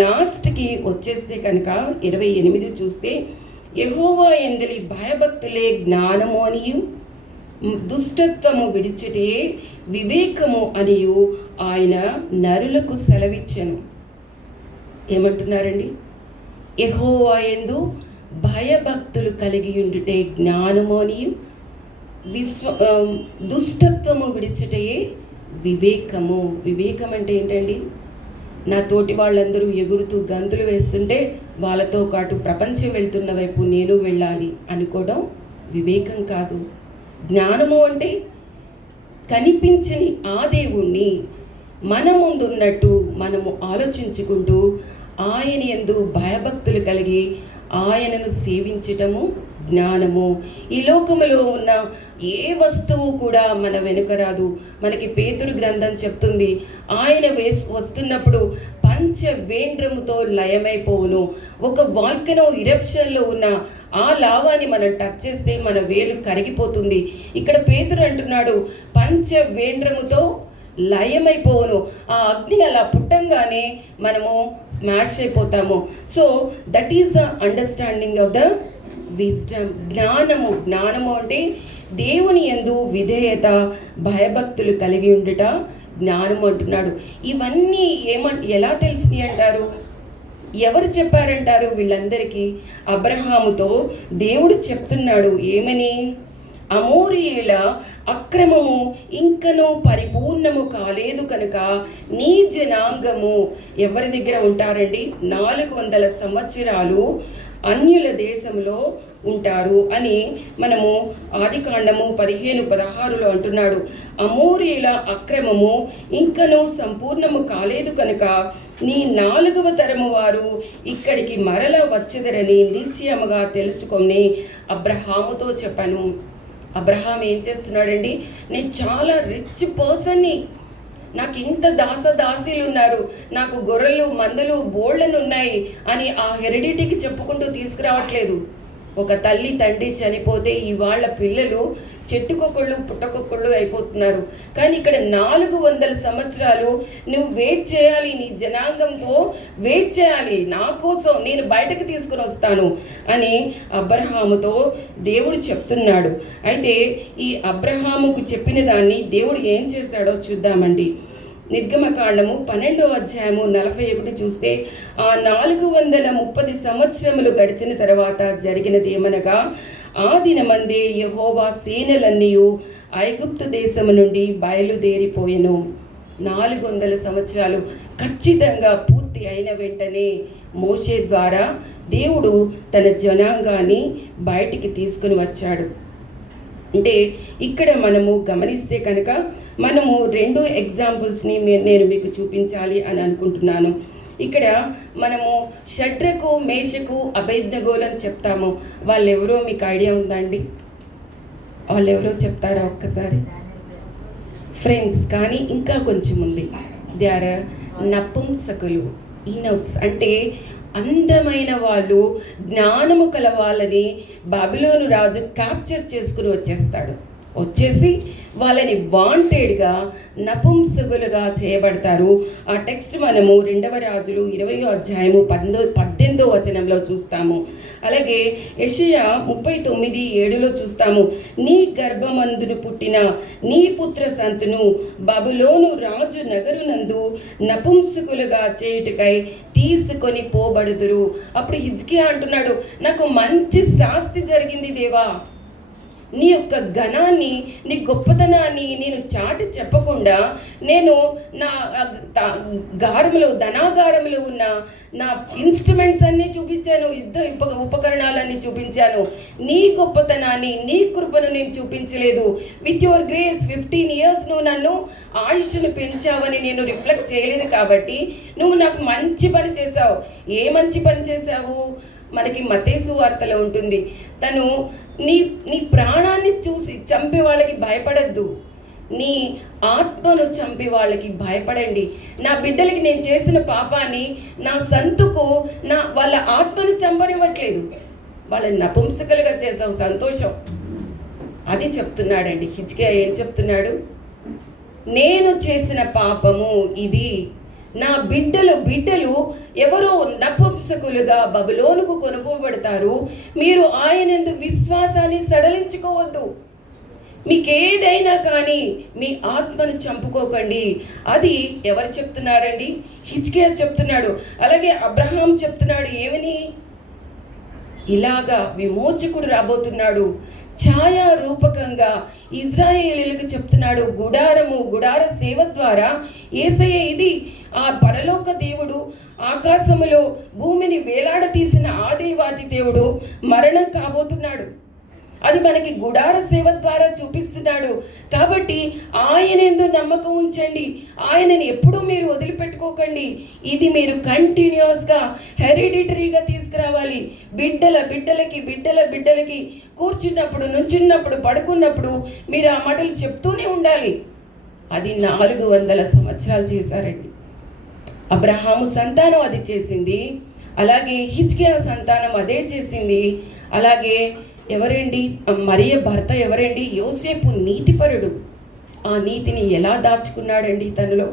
లాస్ట్కి వచ్చేస్తే కనుక 28 చూస్తే, యెహోవా యందలి భయభక్తులే జ్ఞానము అనియు, దుష్టత్వము విడిచిటే వివేకము అనియు ఆయన నరులకు సెలవిచ్చెను. ఏమంటున్నారండి? యెహోవా యందు భయభక్తులు కలిగి ఉండుటే జ్ఞానము అనియు, దుష్టత్వము విడిచిటే వివేకము. వివేకం అంటే ఏంటండి? నా తోటి వాళ్ళందరూ ఎగురుతూ గంతులు వేస్తుంటే వాళ్ళతో పాటు ప్రపంచం వెళ్తున్న వైపు నేను వెళ్ళాలి అనుకోవడం వివేకం కాదు. జ్ఞానము అంటే కనిపించని ఆ దేవుణ్ణి మన ముందున్నట్టు మనము ఆలోచించుకుంటూ ఆయన యందు భయభక్తులు కలిగి ఆయనను సేవించటము జ్ఞానము. ఈ లోకములో ఉన్న ఏ వస్తువు కూడా మన వెనుక రాదు. మనకి పేతురు గ్రంథం చెప్తుంది, ఆయన వస్తున్నప్పుడు పంచవేంద్రముతో లయమైపోవును. ఒక వాల్కనో ఇరప్షన్లో ఉన్న ఆ లావాని మనం టచ్ చేస్తే మన వేలు కరిగిపోతుంది. ఇక్కడ పేతురు అంటున్నాడు పంచవేంద్రముతో లయమైపోవును. ఆ అగ్ని అలా పుట్టంగానే మనము స్మాష్ అయిపోతాము. So that is the understanding of the wisdom. జ్ఞానము అంటే దేవుని యందు విధేయత, భయభక్తులు కలిగి ఉండుట జ్ఞానం అంటున్నాడు. ఇవన్నీ ఎలా తెలిసినాయి అంటారు? ఎవరు చెప్పారంటారు వీళ్ళందరికీ? అబ్రహాముతో దేవుడు చెప్తున్నాడు ఏమని? అమోరీయుల అక్రమము ఇంకనూ పరిపూర్ణము కాలేదు కనుక నీ జనాంగము ఎవరి దగ్గర ఉంటారండి? 400 సంవత్సరాలు అన్యుల దేశంలో ఉంటారు అని మనము ఆదికాండము 15:16 అంటున్నాడు. అమోరీయుల అక్రమము ఇంకనూ సంపూర్ణము కాలేదు కనుక నీ 4వ తరము వారు ఇక్కడికి మరల వచ్చెదరని నిశ్చయముగా తెలుసుకొని అబ్రహాముతో చెప్పాను. అబ్రహాం ఏం చేస్తున్నాడండి? నేను చాలా రిచ్ పర్సన్ని, నాకు ఇంత దాసీలు ఉన్నారు, నాకు గొర్రెలు మందలు బోళ్ళను ఉన్నాయి అని ఆ హెరిడిటీకి చెప్పుకుంటూ తీసుకురావట్లేదు. ఒక తల్లి తండ్రి చనిపోతే ఇవాళ పిల్లలు చెట్టుకొకళ్ళు పుట్టకొకళ్ళు అయిపోతున్నారు. కానీ ఇక్కడ 400 సంవత్సరాలు నువ్వు వెయిట్ చేయాలి, నీ జనాంగంతో వెయిట్ చేయాలి, నా కోసం నేను బయటకు తీసుకుని వస్తాను అని అబ్రహాముతో దేవుడు చెప్తున్నాడు. అయితే ఈ అబ్రహాముకు చెప్పిన దాన్ని దేవుడు ఏం చేశాడో చూద్దామండి. నిర్గమకాండము 12వ అధ్యాయము 41 చూస్తే, ఆ 430 సంవత్సరములు గడిచిన తర్వాత జరిగినది ఏమనగా, ఆ దినమందే యెహోవా సేనలన్నీయు ఐగుప్తు దేశము నుండి బయలుదేరిపోయెను. 400 సంవత్సరాలు ఖచ్చితంగా పూర్తి అయిన వెంటనే మోషే ద్వారా దేవుడు తన జనాంగాన్ని బయటికి తీసుకుని వచ్చాడు. అంటే ఇక్కడ మనము గమనిస్తే కనుక మనము 2 ఎగ్జాంపుల్స్ని నేను మీకు చూపించాలి అని అనుకుంటున్నాను. ఇక్కడ మనము షడ్రకు మేషకు అబేద్నెగోలను చెప్తాము. వాళ్ళెవరో మీకు ఐడియా ఉందండి? వాళ్ళెవరో చెప్తారా ఒక్కసారి? ఫ్రెండ్స్. కానీ ఇంకా కొంచెం ఉంది. దే ఆర్ నపుంసకులు, ఈనోక్స్. అంటే అందమైన వాళ్ళు, జ్ఞానము కల వాళ్ళని బబులోను రాజు క్యాప్చర్ చేసుకుని వచ్చేసి వాళ్ళని వాంటెడ్గా నపుంసకులుగా చేయబడతారు. ఆ టెక్స్ట్ మనము 2వ రాజులు 20వ అధ్యాయము 18వ వచనంలో చూస్తాము. అలాగే యెషయా 39:7 చూస్తాము. నీ గర్భమందును పుట్టిన నీ పుత్ర సంతును బబులోను రాజు నగరునందు నపుంసకులుగా చేయుటకై తీసుకొని పోబడుదురు. అప్పుడు హిజ్కియా అంటున్నాడు, నాకు మంచి శాస్తి జరిగింది దేవా, నీ యొక్క ఘనాన్ని, నీ గొప్పతనాన్ని నేను చాటి చెప్పకుండా నేను నా ధనాగారంలో ఉన్న నా ఇన్స్ట్రుమెంట్స్ అన్నీ చూపించాను, యుద్ధ ఉపకరణాలన్నీ చూపించాను. నీ గొప్పతనాన్ని, నీ కృపను నేను చూపించలేదు. విత్ యువర్ గ్రేస్ 15 years నువ్వు నన్ను ఆయుష్ను పెంచావని నేను రిఫ్లెక్ట్ చేయలేదు. కాబట్టి నువ్వు నాకు మంచి పని చేశావు. ఏ మంచి పని చేశావు? మనకి మత్తయి సువార్తలో ఉంటుంది, తను నీ ప్రాణాన్ని చూసి చంపే వాళ్ళకి భయపడద్దు, నీ ఆత్మను చంపే వాళ్ళకి భయపడండి. నా బిడ్డలకి నేను చేసిన పాపాన్ని, నా సంతుకు వాళ్ళ ఆత్మను చంపనివ్వట్లేదు, వాళ్ళని నపుంసకులుగా చేసావు, సంతోషం. అది చెప్తున్నాడండి హిజ్కియా. ఏం చెప్తున్నాడు? నేను చేసిన పాపము ఇది. నా బిడ్డలు ఎవరో నపుంసకులుగా బబులోనుకు కొనుక్కోబడతారు. మీరు ఆయనందు విశ్వాసాన్ని సడలించుకోవద్దు. మీకేదైనా కానీ మీ ఆత్మను చంపుకోకండి. అది ఎవరు చెప్తున్నారండి? హిజ్కియా చెప్తున్నాడు. అలాగే అబ్రహాం చెప్తున్నాడు ఏమని? ఇలాగా విమోచకుడు రాబోతున్నాడు. ఛాయా రూపకంగా ఇజ్రాయేలీలకు చెప్తున్నాడు. గుడార సేవ ద్వారా యేసయ్య ఇది. ఆ పరలోక దేవుడు, ఆకాశములో భూమిని వేలాడ తీసిన ఆ దేవాది దేవుడు మరణం కాబోతున్నాడు. అది మనకి గుడార సేవ ద్వారా చూపిస్తున్నాడు. కాబట్టి ఆయనందు నమ్మకం ఉంచండి, ఆయనని ఎప్పుడూ మీరు వదిలిపెట్టుకోకండి. ఇది మీరు కంటిన్యూస్గా హెరిడిటరీగా తీసుకురావాలి. బిడ్డలకి కూర్చున్నప్పుడు, నుంచున్నప్పుడు, పడుకున్నప్పుడు మీరు ఆ మాటలు చెప్తూనే ఉండాలి. అది 400 సంవత్సరాలు చేశారండి. అబ్రహాము సంతానం అది చేసింది. అలాగే హిజ్కియా సంతానం అదే చేసింది. అలాగే ఎవరండి? మరియ భర్త ఎవరండి? యోసేపు నీతిపరుడు. ఆ నీతిని ఎలా దాచుకున్నాడండి తనలో?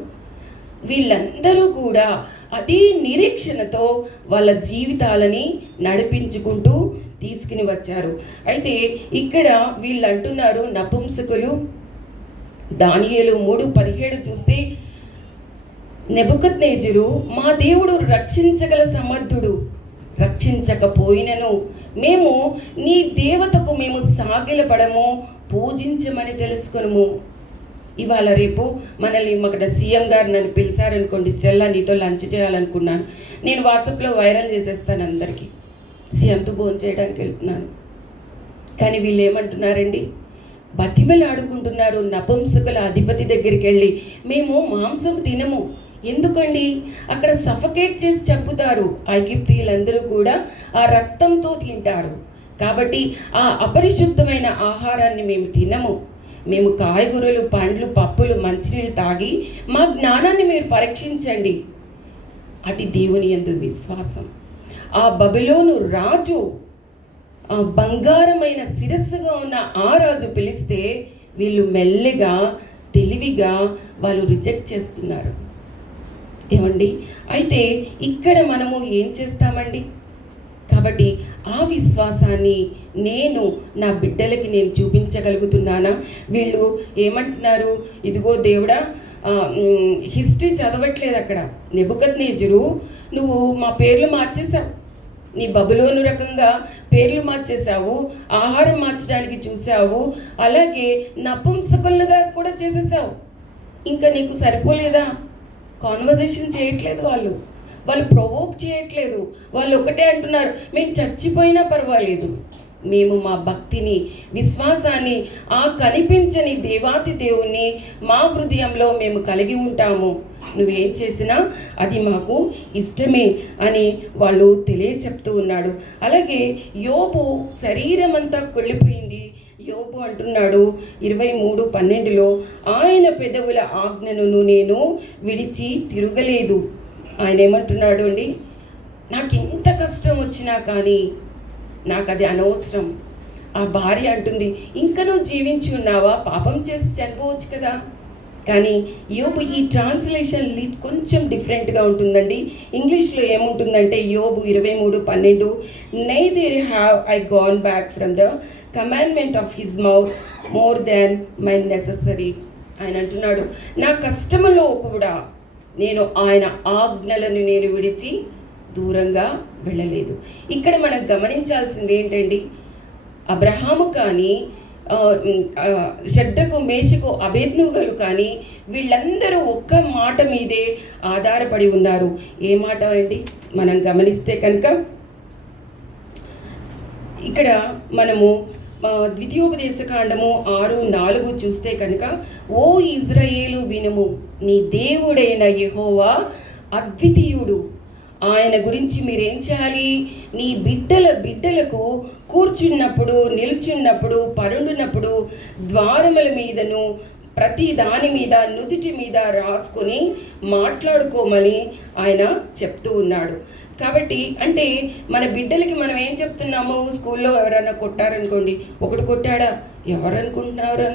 వీళ్ళందరూ కూడా అదే నిరీక్షణతో వాళ్ళ జీవితాలని నడిపించుకుంటూ తీసుకుని వచ్చారు. అయితే ఇక్కడ వీళ్ళు అంటున్నారు నపుంసకులు. దానియేలు 3:17 చూస్తే నెబుకద్నెజరు, మా దేవుడు రక్షించగల సమర్థుడు, రక్షించకపోయినను మేము నీ దేవతకు మేము సాగిలపడము, పూజించమని తెలుసుకొనుము. ఇవాళ రేపు మనల్ని అక్కడ సీఎం గారు నన్ను పిలిచారనుకోండి, స్టెల్లా నీతో లంచ్ చేయాలనుకున్నాను, నేను వాట్సాప్లో వైరల్ చేసేస్తాను అందరికీ, సీఎంతో భోజనం చేయడానికి వెళ్తున్నాను. కానీ వీళ్ళు ఏమంటున్నారండి, బతిమలు ఆడుకుంటున్నారు. నపుంసకుల అధిపతి దగ్గరికి వెళ్ళి మేము మాంసం తినము. ఎందుకండి? అక్కడ సఫకేట్ చేసి చంపుతారు. ఐగుప్తీయులందరూ కూడా ఆ రక్తంతో తింటారు. కాబట్టి ఆ అపరిశుద్ధమైన ఆహారాన్ని మేము తినము. మేము కాయగూరలు, పండ్లు, పప్పులు, మంచినీళ్ళు తాగి మా జ్ఞానాన్ని మీరు పరీక్షించండి. అది దేవుని యందు విశ్వాసం. ఆ బబులోను రాజు, ఆ బంగారమైన శిరస్సుగా ఉన్న ఆ రాజు పిలిస్తే వీళ్ళు మెల్లిగా, తెలివిగా వాళ్ళు రిజెక్ట్ చేస్తున్నారు. ఏమండి? అయితే ఇక్కడ మనము ఏం చేస్తామండి? కాబట్టి ఆ విశ్వాసాన్ని నేను నా బిడ్డలకి నేను చూపించగలుగుతున్నానా? వీళ్ళు ఏమంటున్నారు, ఇదిగో దేవుడా, హిస్టరీ చదవట్లేదు అక్కడ. నెబుకద్నెజరు, నువ్వు మా పేర్లు మార్చేశావు, నీ బబులోను రకంగా పేర్లు మార్చేశావు, ఆహారం మార్చడానికి చూసావు, అలాగే నపుంసకులుగా కూడా చేసేసావు. ఇంకా నీకు సరిపోలేదా? కాన్వర్జేషన్ చేయట్లేదు వాళ్ళు ప్రొవోక్ చేయట్లేదు. వాళ్ళు ఒకటే అంటున్నారు, మేము చచ్చిపోయినా పర్వాలేదు, మేము మా భక్తిని, విశ్వాసాన్ని, ఆ కనిపించని దేవాతి దేవుణ్ణి మా హృదయంలో మేము కలిగి ఉంటాము, నువ్వేం చేసినా అది మాకు ఇష్టమే అని వాళ్ళు తెలియచెప్తూ ఉన్నాడు. అలాగే యోబు శరీరం అంతా కొళ్ళిపోయింది. యోబు అంటున్నాడు 23:12లో, ఆయన పెదవుల ఆజ్ఞను నేను విడిచి తిరగలేదు. ఆయన ఏమంటున్నాడు అండి, నాకు ఎంత కష్టం వచ్చినా కానీ నాకు అది అనవసరం. ఆ భార్య అంటుంది, ఇంకా నువ్వు జీవించి ఉన్నావా, పాపం చేసి చనిపోవచ్చు కదా. కానీ యోబు ఈ ట్రాన్స్లేషన్ కొంచెం డిఫరెంట్గా ఉంటుందండి. ఇంగ్లీష్లో ఏముంటుందంటే యోబు 23:12, neither have I gone back from the commandment of his mouth more than my necessary. ఆయన అంటున్నాడు, నా కష్టములో కూడా నేను ఆయన ఆజ్ఞలను నేను విడిచి దూరంగా వెళ్ళలేదు. ఇక్కడ మనం గమనించాల్సింది ఏంటండి, అబ్రహాము కానీ, షడ్రకు, మేషకు, అబేద్నెగోలు కానీ వీళ్ళందరూ ఒక్క మాట మీదే ఆధారపడి ఉన్నారు. ఏ మాట అండి? మనం గమనిస్తే కనుక ఇక్కడ మనము ద్వితీయోపదేశకాండము 6:4 చూస్తే కనుక, ఓ ఇజ్రాయేలు వినుము, నీ దేవుడైన యెహోవా అద్వితీయుడు, ఆయన గురించి మీరేం చేయాలి? నీ బిడ్డలకు కూర్చున్నప్పుడు, నిల్చున్నప్పుడు, పరుండున్నప్పుడు, ద్వారముల మీదను ప్రతి దాని మీద, నుదుటి మీద రాసుకొని మాట్లాడుకోమని ఆయన చెప్తూ ఉన్నాడు. కాబట్టి అంటే మన బిడ్డలకి మనం ఏం చెప్తున్నాము? స్కూల్లో ఎవరైనా కొట్టారనుకోండి, ఒకటి కొట్టాడా, ఎవరు అనుకుంటున్నారు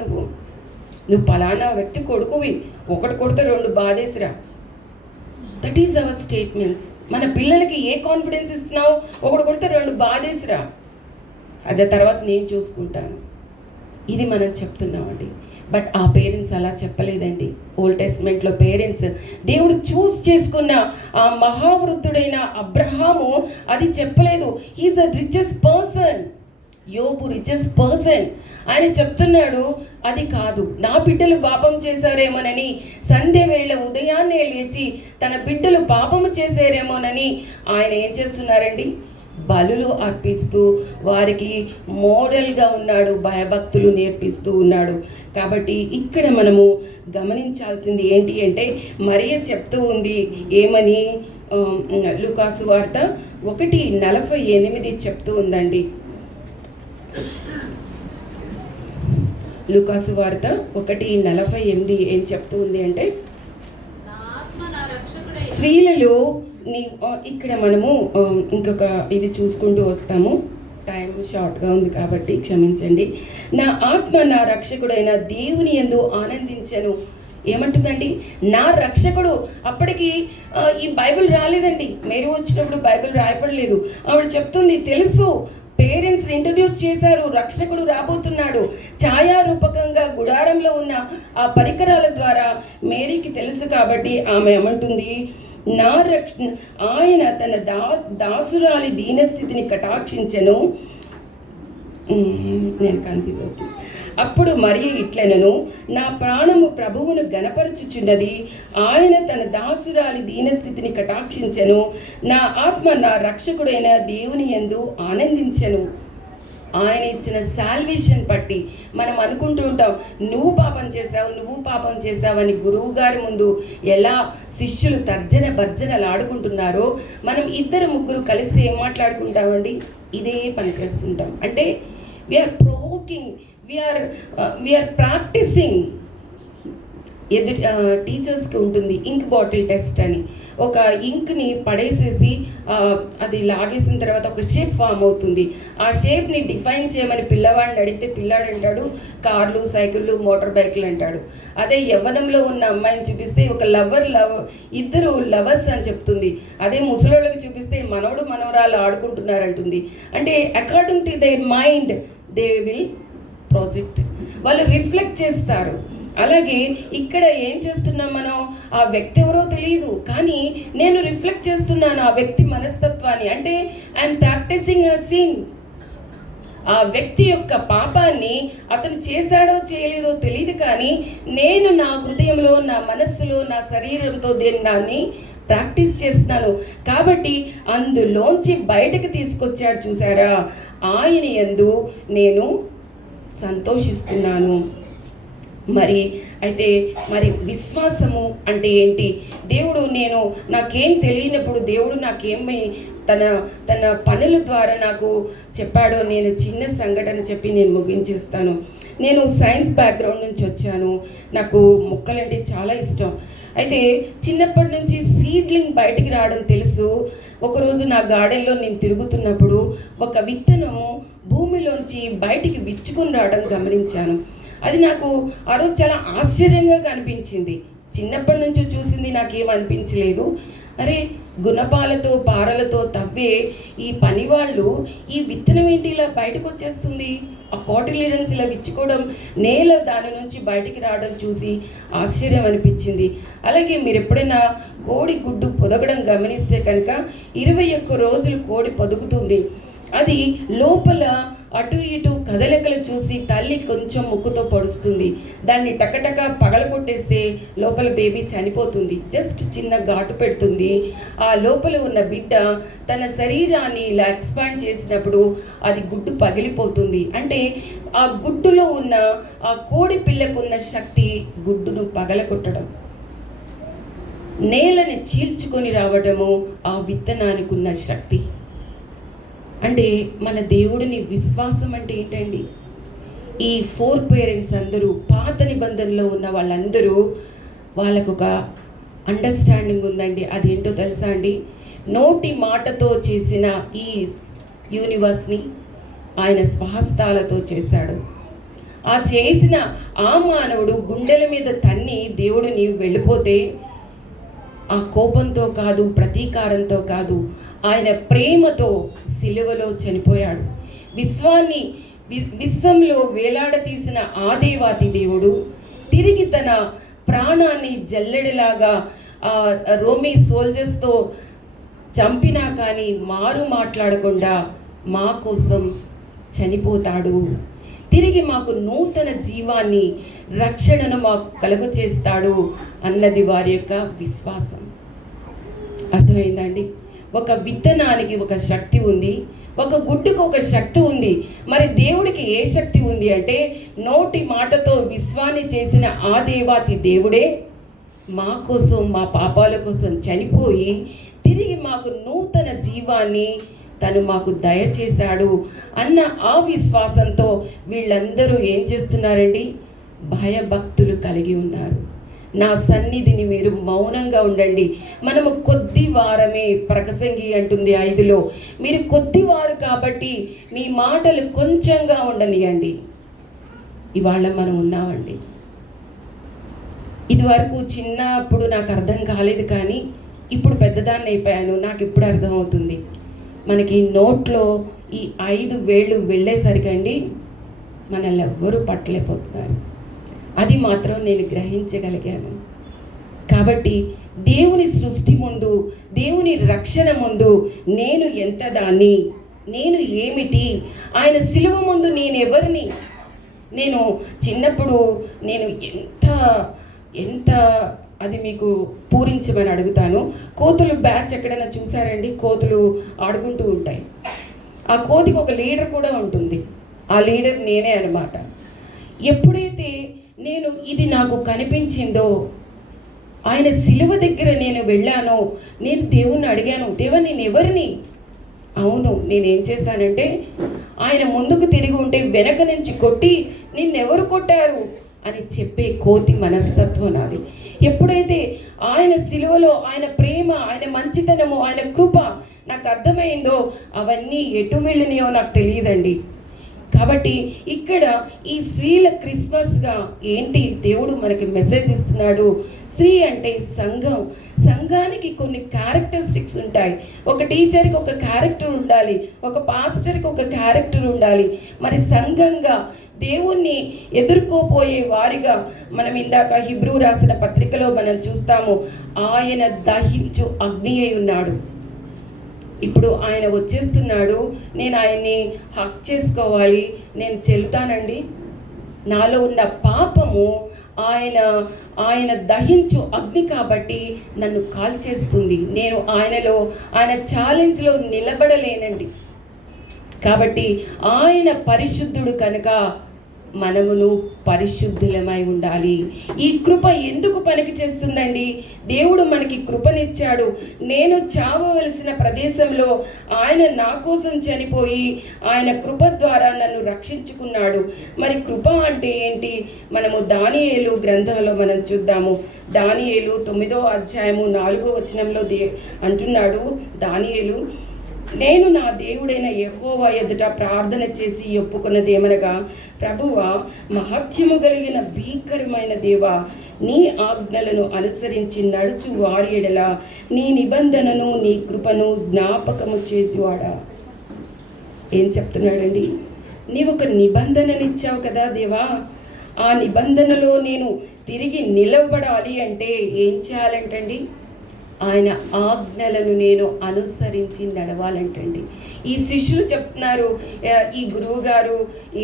నువ్వు పలానా వ్యక్తి కొడుకువి, ఒకటి కొడితే 2 బాధేసిరా. That is our statements. మన పిల్లలకి ఏ కాన్ఫిడెన్స్ ఇస్తున్నావు? ఒకటి కొడితే 2 బాధేసిరా, అదే తర్వాత నేను చూసుకుంటాను. ఇది మనం చెప్తున్నామండి. బట్ ఆ పేరెంట్స్ అలా చెప్పలేదండి. ఓల్డ్ టెస్ట్మెంట్లో పేరెంట్స్, దేవుడు చూస్ చేసుకున్న ఆ మహావృద్ధుడైన అబ్రహాము అది చెప్పలేదు. హీఈస్ అ రిచెస్ట్ పర్సన్. యోబు రిచెస్ట్ పర్సన్. ఆయన చెప్తున్నాడు, అది కాదు, నా బిడ్డలు పాపం చేశారేమోనని, సంధ్య వేళ ఉదయాన్నే లేచి తన బిడ్డలు పాపము చేశారేమోనని ఆయన ఏం చేస్తున్నారండి? బలులు అర్పిస్తూ వారికి మోడల్గా ఉన్నాడు, భయభక్తులు నేర్పిస్తూ ఉన్నాడు. కాబట్టి ఇక్కడ మనము గమనించాల్సింది ఏంటి అంటే, మరియ చెప్తూ ఉంది ఏమని? లూకాసు వార్త 1:48 చెప్తూ ఉందండి. లూకాసు వార్త 1:48 ఏం చెప్తూ ఉంది అంటే, స్త్రీలలో నీ, ఇక్కడ మనము ఇంకొక ఇది చూసుకుంటూ వస్తాము, టైం షార్ట్గా ఉంది కాబట్టి క్షమించండి. నా ఆత్మ నా రక్షకుడైన దేవుని యందు ఆనందించను. ఏమంటుందండి? నా రక్షకుడు. అప్పటికి ఈ బైబిల్ రాలేదండి, మీరు వచ్చినప్పుడు బైబిల్ రాయపడలేదు. ఆవిడ చెప్తుంది, తెలుసు పేరెంట్స్ ఇంట్రడ్యూస్ చేశారు, రక్షకుడు రాబోతున్నాడు. ఛాయారూపకంగా గుడారంలో ఉన్న ఆ పరికరాల ద్వారా మేరీకి తెలుసు కాబట్టి ఆమె ఏమంటుంది, నా ఆయన తన దాసురాలి దీనస్థితిని కటాక్షించెను. నేను కన్ఫ్యూజ్ అవుతుంది. అప్పుడు మరి ఇట్లనను, నా ప్రాణము ప్రభువును గణపరచుచున్నది, ఆయన తన దాసురాలి దీనస్థితిని కటాక్షించెను, నా ఆత్మ నా రక్షకుడైన దేవుని యందు ఆనందించెను. ఆయన ఇచ్చిన సాల్వేషన్ బట్టి మనం అనుకుంటూ ఉంటాం, నువ్వు పాపం చేసావని గురువు గారి ముందు ఎలా శిష్యులు తర్జన భర్జనలు ఆడుకుంటున్నారో, మనం ఇద్దరు ముగ్గురు కలిసి ఏం మాట్లాడుకుంటామండి, ఇదే పని చేస్తుంటాం. అంటే వీఆర్ ప్రొవోకింగ్, వీఆర్ ప్రాక్టీసింగ్. టీచర్స్కి ఉంటుంది ఇంక్ బాటిల్ టెస్ట్ అని. ఒక ఇంక్ని పడేసేసి అది లాగేసిన తర్వాత ఒక షేప్ ఫామ్ అవుతుంది. ఆ షేప్ని డిఫైన్ చేయమని పిల్లవాడిని అడిగితే పిల్లాడు అంటాడు కార్లు, సైకిళ్ళు, మోటార్ బైకులు అంటాడు. అదే యవ్వనంలో ఉన్న అమ్మాయిని చూపిస్తే ఒక ఇద్దరు లవర్స్ అని చెప్తుంది. అదే ముసలోళ్ళకి చూపిస్తే మనవడు మనవరాలు ఆడుకుంటున్నారంటుంది. అంటే according to their mind they will project, వాళ్ళు రిఫ్లెక్ట్ చేస్తారు. అలాగే ఇక్కడ ఏం చేస్తున్నాం మనం, ఆ వ్యక్తి ఎవరో తెలియదు కానీ నేను రిఫ్లెక్ట్ చేస్తున్నాను ఆ వ్యక్తి మనస్తత్వాన్ని. అంటే ఐఎమ్ ప్రాక్టీసింగ్ అ సీన్. ఆ వ్యక్తి యొక్క పాపాన్ని అతను చేశాడో చేయలేదో తెలియదు కానీ నేను నా హృదయంలో, నా మనస్సులో, నా శరీరంతో దాన్ని ప్రాక్టీస్ చేస్తున్నాను. కాబట్టి అందులోంచి బయటకు తీసుకొచ్చాడు చూసారా, ఆయన యందు నేను సంతోషిస్తున్నాను. మరి విశ్వాసము అంటే ఏంటి? దేవుడు నాకేం తెలియనప్పుడు దేవుడు నాకేమి తన పనుల ద్వారా నాకు చెప్పాడో నేను చిన్న సంఘటన చెప్పి నేను ముగించేస్తాను. నేను సైన్స్ బ్యాక్గ్రౌండ్ నుంచి వచ్చాను. నాకు మొక్కలంటే చాలా ఇష్టం. అయితే చిన్నప్పటి నుంచి సీడ్లింగ్ బయటికి రావడం తెలుసు. ఒకరోజు నా గార్డెన్లో నేను తిరుగుతున్నప్పుడు ఒక విత్తనము భూమిలోంచి బయటికి విచ్చుకుని రావడం గమనించాను. అది నాకు ఆ రోజు చాలా ఆశ్చర్యంగా కనిపించింది. చిన్నప్పటి నుంచి చూసింది నాకేం అనిపించలేదు. అరే, గుణపాలతో పారలతో తవ్వే ఈ పని వాళ్ళు ఈ విత్తనం ఏంటి ఇలా బయటకు వచ్చేస్తుంది, ఆ కాటిలిడన్స్ ఇలా విచ్చుకోవడం, నేల దాని నుంచి బయటికి రావడం చూసి ఆశ్చర్యం అనిపించింది. అలాగే మీరు ఎప్పుడైనా కోడి గుడ్డు పొదగడం గమనిస్తే కనుక 21 రోజులు కోడి పొదుగుతుంది. అది లోపల అటు ఇటు కదలికలు చూసి తల్లి కొంచెం ముక్కుతో పొడుస్తుంది. దాన్ని టకటక పగలగొట్టేస్తే లోపల బేబీ చనిపోతుంది. జస్ట్ చిన్న ఘాటు పెడుతుంది. ఆ లోపల ఉన్న బిడ్డ తన శరీరాన్ని ఇలా ఎక్స్పాండ్ చేసినప్పుడు అది గుడ్డు పగిలిపోతుంది. అంటే ఆ గుడ్డులో ఉన్న ఆ కోడి పిల్లకున్న శక్తి గుడ్డును పగలగొట్టడం, నేలని చీల్చుకొని రావడము ఆ విత్తనానికి ఉన్న శక్తి. అంటే మన దేవుడిని విశ్వాసం అంటే ఏంటండి? ఈ 4 పేరెంట్స్ అందరూ, పాత నిబంధనలో ఉన్న వాళ్ళందరూ వాళ్ళకు ఒక అండర్స్టాండింగ్ ఉందండి. అదేంటో తెలుసా అండి? నోటి మాటతో చేసిన ఈ యూనివర్స్ని ఆయన స్వహస్తాలతో చేశాడు. ఆ చేసిన ఆ మానవుడు గుండెల మీద తన్ని దేవుడు నీవు వెళ్ళిపోతే ఆ కోపంతో కాదు, ప్రతీకారంతో కాదు, ఆయన ప్రేమతో సిలువలో చనిపోయాడు. విశ్వంలో వేలాడతీసిన ఆ దేవాతి దేవుడు తిరిగి తన ప్రాణాన్ని జల్లెడలాగా రోమీ సోల్జర్స్తో చంపినా కానీ మారు మాట్లాడకుండా మా కోసం చనిపోతాడు. తిరిగి మాకు నూతన జీవాన్ని, రక్షణను మాకు కలుగు చేస్తాడు అన్నది వారి యొక్క విశ్వాసం. అర్థమైందండి? ఒక విత్తనానికి ఒక శక్తి ఉంది, ఒక గుడ్డుకు ఒక శక్తి ఉంది. మరి దేవుడికి ఏ శక్తి ఉంది అంటే, నోటి మాటతో విశ్వాన్ని చేసిన ఆ దేవాతి దేవుడే మా కోసం, మా పాపాల కోసం చనిపోయి తిరిగి మాకు నూతన జీవాన్ని తను మాకు దయచేశాడు అన్న ఆ విశ్వాసంతో వీళ్ళందరూ ఏం చేస్తున్నారండి? భయభక్తులు కలిగి ఉన్నారు. నా సన్నిధిని మీరు మౌనంగా ఉండండి. మనము కొద్ది వారమే, ప్రకసంగి అంటుంది 5లో, మీరు కొద్దివారు కాబట్టి మీ మాటలు కొంచెంగా ఉండనియండి. ఇవాళ మనం ఉన్నామండి. ఇదివరకు చిన్నప్పుడు నాకు అర్థం కాలేదు కానీ ఇప్పుడు పెద్దదాన్ని అయిపోయాను, నాకు ఇప్పుడు అర్థమవుతుంది. మనకి నోట్లో ఈ 5 వేళ్ళు వెళ్ళేసరికండి మనల్ని ఎవ్వరూ పట్టలేకపోతున్నారు. అది మాత్రం నేను గ్రహించగలిగాను. కాబట్టి దేవుని సృష్టి ముందు, దేవుని రక్షణ ముందు నేను ఎంత దాన్ని, నేను ఏమిటి, ఆయన సిలువ ముందు నేను ఎవరిని. నేను చిన్నప్పుడు నేను ఎంత అది మీకు పూరించమని అడుగుతాను. కోతులు బ్యాచ్ ఎక్కడైనా చూసారండి? కోతులు ఆడుకుంటూ ఉంటాయి. ఆ కోతికి ఒక లీడర్ కూడా ఉంటుంది. ఆ లీడర్ నేనే అన్నమాట. ఎప్పుడైతే నేను ఇది నాకు కనిపించిందో, ఆయన సిలువ దగ్గర నేను వెళ్ళానో, నేను దేవుణ్ణి అడిగాను, దేవా నేను ఎవరిని? అవును, నేనేం చేశానంటే ఆయన ముందుకు తిరిగి ఉంటే వెనక నుంచి కొట్టి నిన్నెవరు కొట్టారు అని చెప్పే కోతి మనస్తత్వం నాది. ఎప్పుడైతే ఆయన సిలువలో ఆయన ప్రేమ, ఆయన మంచితనము, ఆయన కృప నాకు అర్థమైందో అవన్నీ ఎటు వెళ్ళినాయో నాకు తెలియదండి. కాబట్టి ఇక్కడ ఈ స్త్రీల క్రిస్మస్గా ఏంటి దేవుడు మనకి మెసేజ్ ఇస్తున్నాడు. స్త్రీ అంటే సంఘం. సంఘానికి కొన్ని క్యారెక్టరిస్టిక్స్ ఉంటాయి. ఒక టీచర్కి ఒక క్యారెక్టర్ ఉండాలి, ఒక పాస్టర్కి ఒక క్యారెక్టర్ ఉండాలి. మరి సంఘంగా దేవుణ్ణి ఎదుర్కోపోయే వారిగా మనం ఇందాక హిబ్రూ రాసిన పత్రికలో మనం చూస్తాము, ఆయన దహించు అగ్ని అయి ఉన్నాడు. ఇప్పుడు ఆయన వచ్చేస్తున్నాడు, నేను ఆయన్ని హక్ చేసుకోవాలి, నేను చెల్లుతానండి. నాలో ఉన్న పాపము ఆయన దహించు అగ్ని కాబట్టి నన్ను కాల్చేస్తుంది. నేను ఆయన ఛాలెంజ్లో నిలబడలేనండి. కాబట్టి ఆయన పరిశుద్ధుడు కనుక మనమును పరిశుద్ధులమై ఉండాలి. ఈ కృప ఎందుకు పనికి చేస్తుందండి? దేవుడు మనకి కృపనిచ్చాడు. నేను చావవలసిన ప్రదేశంలో ఆయన నా కోసం చనిపోయి ఆయన కృప ద్వారా నన్ను రక్షించుకున్నాడు. మరి కృప అంటే ఏంటి? మనము దానియేలు గ్రంథంలో మనం చూద్దాము. దానియేలు 9వ అధ్యాయము 4వ వచనంలో అంటున్నాడు దానియేలు, నేను నా దేవుడైన యెహోవా ఎదుట ప్రార్థన చేసి ఒప్పుకున్నది ఏమనగా, ప్రభువా, మహత్యము కలిగిన భీకరమైన దేవా, నీ ఆజ్ఞలను అనుసరించి నడుచు వారి ఎడల నీ నిబంధనను నీ కృపను జ్ఞాపకము చేసివాడా. ఏం చెప్తున్నాడండి? నీవు ఒక నిబంధననిచ్చావు కదా దేవా, ఆ నిబంధనలో నేను తిరిగి నిలబడాలి అంటే ఏం చేయాలంటండి? ఆయన ఆజ్ఞలను నేను అనుసరించి నడవాలంటండి. ఈ శిష్యులు చెప్తున్నారు, ఈ గురువు గారు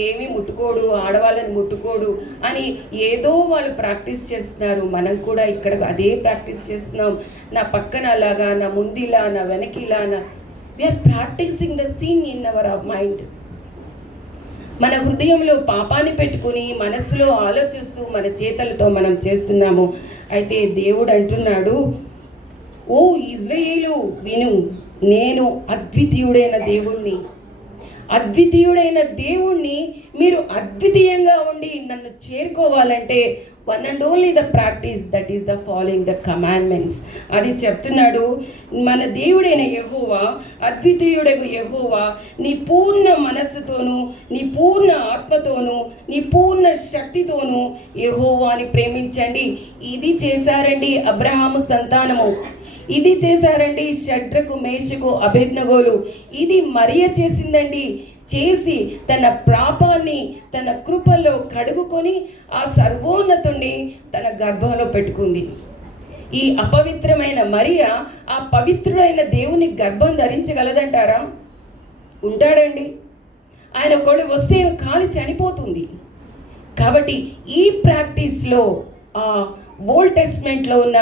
ఏమీ ముట్టుకోడు, ఆడవాళ్ళని ముట్టుకోడు అని ఏదో వాళ్ళు ప్రాక్టీస్ చేస్తున్నారు. మనం కూడా ఇక్కడ అదే ప్రాక్టీస్ చేస్తున్నాం. నా పక్కన అలాగా, నా ముందిలా, నా వెనకిలా, we're practising the scene in our mind. మన హృదయంలో పాపాన్ని పెట్టుకుని మనసులో ఆలోచిస్తూ మన చేతులతో మనం చేస్తున్నాము. అయితే దేవుడు అంటున్నాడు, ఓ ఇజ్రాయేలు విను, నేను అద్వితీయుడైన దేవుణ్ణి. మీరు అద్వితీయంగా ఉండి నన్ను చేరుకోవాలంటే one and only the practice, that is the following the commandments. అది చెప్తున్నాడు. మన దేవుడైన యెహోవా, అద్వితీయుడైన యెహోవా, నీ పూర్ణ మనస్సుతోనూ, నీ పూర్ణ ఆత్మతోనూ, నీ పూర్ణ శక్తితోనూ యెహోవాని ప్రేమించండి. ఇది చేశారండి అబ్రహాము సంతానము. ఇది చేశారండి షడ్రకు, మేషకు, అబేద్నెగోలు. ఇది మరియ చేసిందండి. చేసి తన పాపాన్ని తన కృపలో కడుగుకొని ఆ సర్వోన్నతుణ్ణి తన గర్భంలో పెట్టుకుంది. ఈ అపవిత్రమైన మరియ ఆ పవిత్రుడైన దేవుని గర్భం ధరించగలదంటారా? ఉంటాడండి. ఆయన ఒకడు వస్తే కాలి చనిపోతుంది. కాబట్టి ఈ ప్రాక్టీస్లో ఆ ఓల్డ్ టెస్ట్మెంట్లో ఉన్న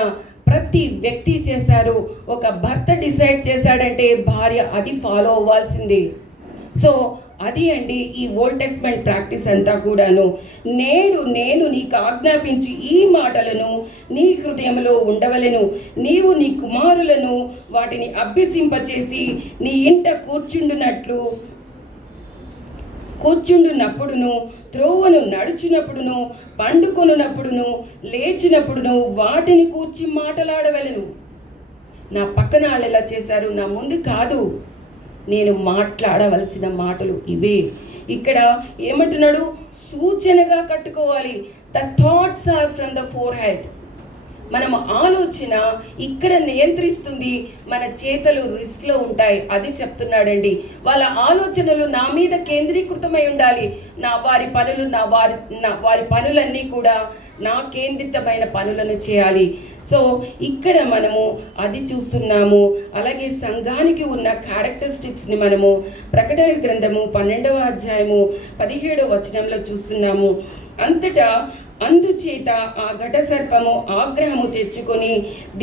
ప్రతి వ్యక్తి చేశారు. ఒక భర్త డిసైడ్ చేశాడంటే భార్య అది ఫాలో అవ్వాల్సిందే. సో అది అండి ఈ ఓల్డ్ టెస్ట్మెంట్ ప్రాక్టీస్ అంతా కూడాను. నేను నీకు ఆజ్ఞాపించి ఈ మాటలను నీ హృదయంలో ఉండవలెను. నీవు నీ కుమారులను వాటిని అభ్యసింపచేసి నీ ఇంట కూర్చుండునప్పుడును, త్రోవను నడుచునప్పుడును, పండుకొనున్నప్పుడును, లేచినప్పుడును వాటిని కూర్చి మాట్లాడవలెను. నా పక్కన వాళ్ళు ఎలా చేశారు, నా ముందు కాదు. నేను మాట్లాడవలసిన మాటలు ఇవే. ఇక్కడ ఏమంటున్నాడు? సూచనగా కట్టుకోవాలి. The thoughts are from the forehead. మనం ఆలోచన ఇక్కడ నియంత్రిస్తుంది, మన చేతలు రిస్క్లో ఉంటాయి. అది చెప్తున్నాడండి. వాళ్ళ ఆలోచనలు నా మీద కేంద్రీకృతమై ఉండాలి. వారి పనులన్నీ కూడా నా కేంద్రితమైన పనులను చేయాలి. సో ఇక్కడ మనము అది చూస్తున్నాము. అలాగే సంఘానికి ఉన్న క్యారెక్టరిస్టిక్స్ని మనము ప్రకటన గ్రంథము 12వ అధ్యాయము 17వ వచనంలో చూస్తున్నాము. అందుచేత ఆ ఘట సర్పము ఆగ్రహము తెచ్చుకొని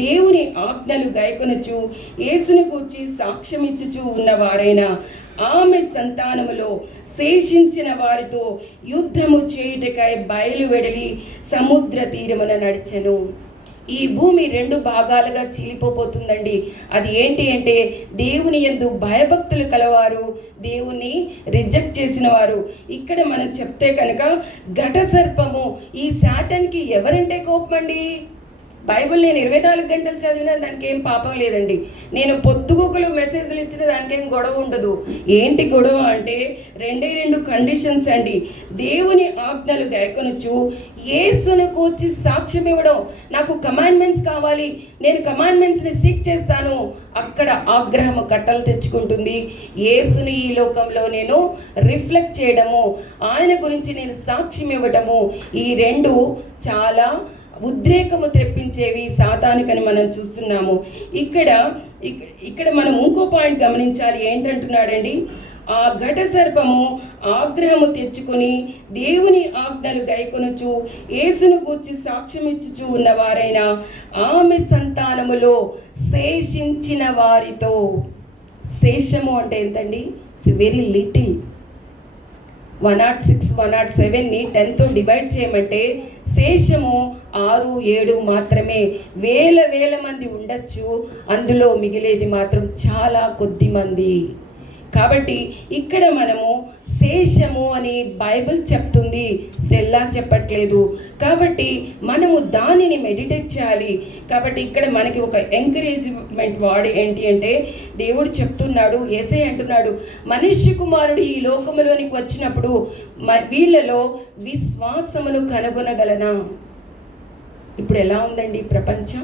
దేవుని ఆజ్ఞలు గైకొనుచు యేసును గూర్చి సాక్ష్యమిచ్చుచూ ఉన్నవారైన ఆమె సంతానములో శేషించిన వారితో యుద్ధము చేయుటకై బయలువెడలి సముద్ర తీరమున నడిచెను. ఈ భూమి 2 భాగాలుగా చీలిపోతుందండి. అది ఏంటి అంటే దేవుని యందు భయభక్తులు కలవారు, దేవుని రిజెక్ట్ చేసిన వారు. ఇక్కడ మనం చెప్తే కనుక ఘట సర్పము, ఈ శాటన్కి ఎవరంటే కోపం అండి? బైబిల్ నేను 24 గంటలు చదివినా దానికి ఏం పాపం లేదండి. నేను పొద్దుగూకలు మెసేజ్లు ఇచ్చిన దానికి ఏం గొడవ ఉండదు. ఏంటి గొడవ అంటే 2 కండిషన్స్ అండి. దేవుని ఆజ్ఞలు గైకొనుచు యేసును కూర్చి సాక్ష్యం ఇవ్వడం. నాకు కమాండ్మెంట్స్ కావాలి, నేను కమాండ్మెంట్స్ని సీక్ చేస్తాను. అక్కడ ఆగ్రహము కట్టలు తెచ్చుకుంటుంది. యేసుని ఈ లోకంలో నేను రిఫ్లెక్ట్ చేయడము, ఆయన గురించి నేను సాక్ష్యం ఇవ్వడము, ఈ 2 చాలా ఉద్రేకము తెప్పించేవి సాతానుకని మనం చూస్తున్నాము. ఇక్కడ మనం ఇంకో పాయింట్ గమనించాలి. ఏంటంటున్నాడండి? ఆ ఘట సర్పము ఆగ్రహము తెచ్చుకొని దేవుని ఆజ్ఞలు గైకొనుచు యేసును గూర్చి సాక్ష్యమిచ్చుచూ ఉన్నవారైన ఆమె సంతానములో శేషించిన వారితో. శేషము అంటే ఎంతండి? It's very little. 106, 107ని 10తో డివైడ్ చేయమంటే శేషము 6, 7 మాత్రమే. వేల మంది ఉండొచ్చు, అందులో మిగిలేది మాత్రం చాలా కొద్ది మంది. కాబట్టి ఇక్కడ మనము శేషము అని బైబిల్ చెప్తుంది, స్టెల్లా చెప్పట్లేదు. కాబట్టి మనము దానిని మెడిటేట్ చేయాలి. కాబట్టి ఇక్కడ మనకి ఒక ఎంకరేజ్మెంట్ వర్డ్ ఏంటి అంటే దేవుడు చెప్తున్నాడు, యేసయ్య అంటున్నాడు, మనుష్య కుమారుడు ఈ లోకములోనికి వచ్చినప్పుడు వీళ్ళలో విశ్వాసమును కనుగొనగలనా? ఇప్పుడు ఎలా ఉందండి ప్రపంచం?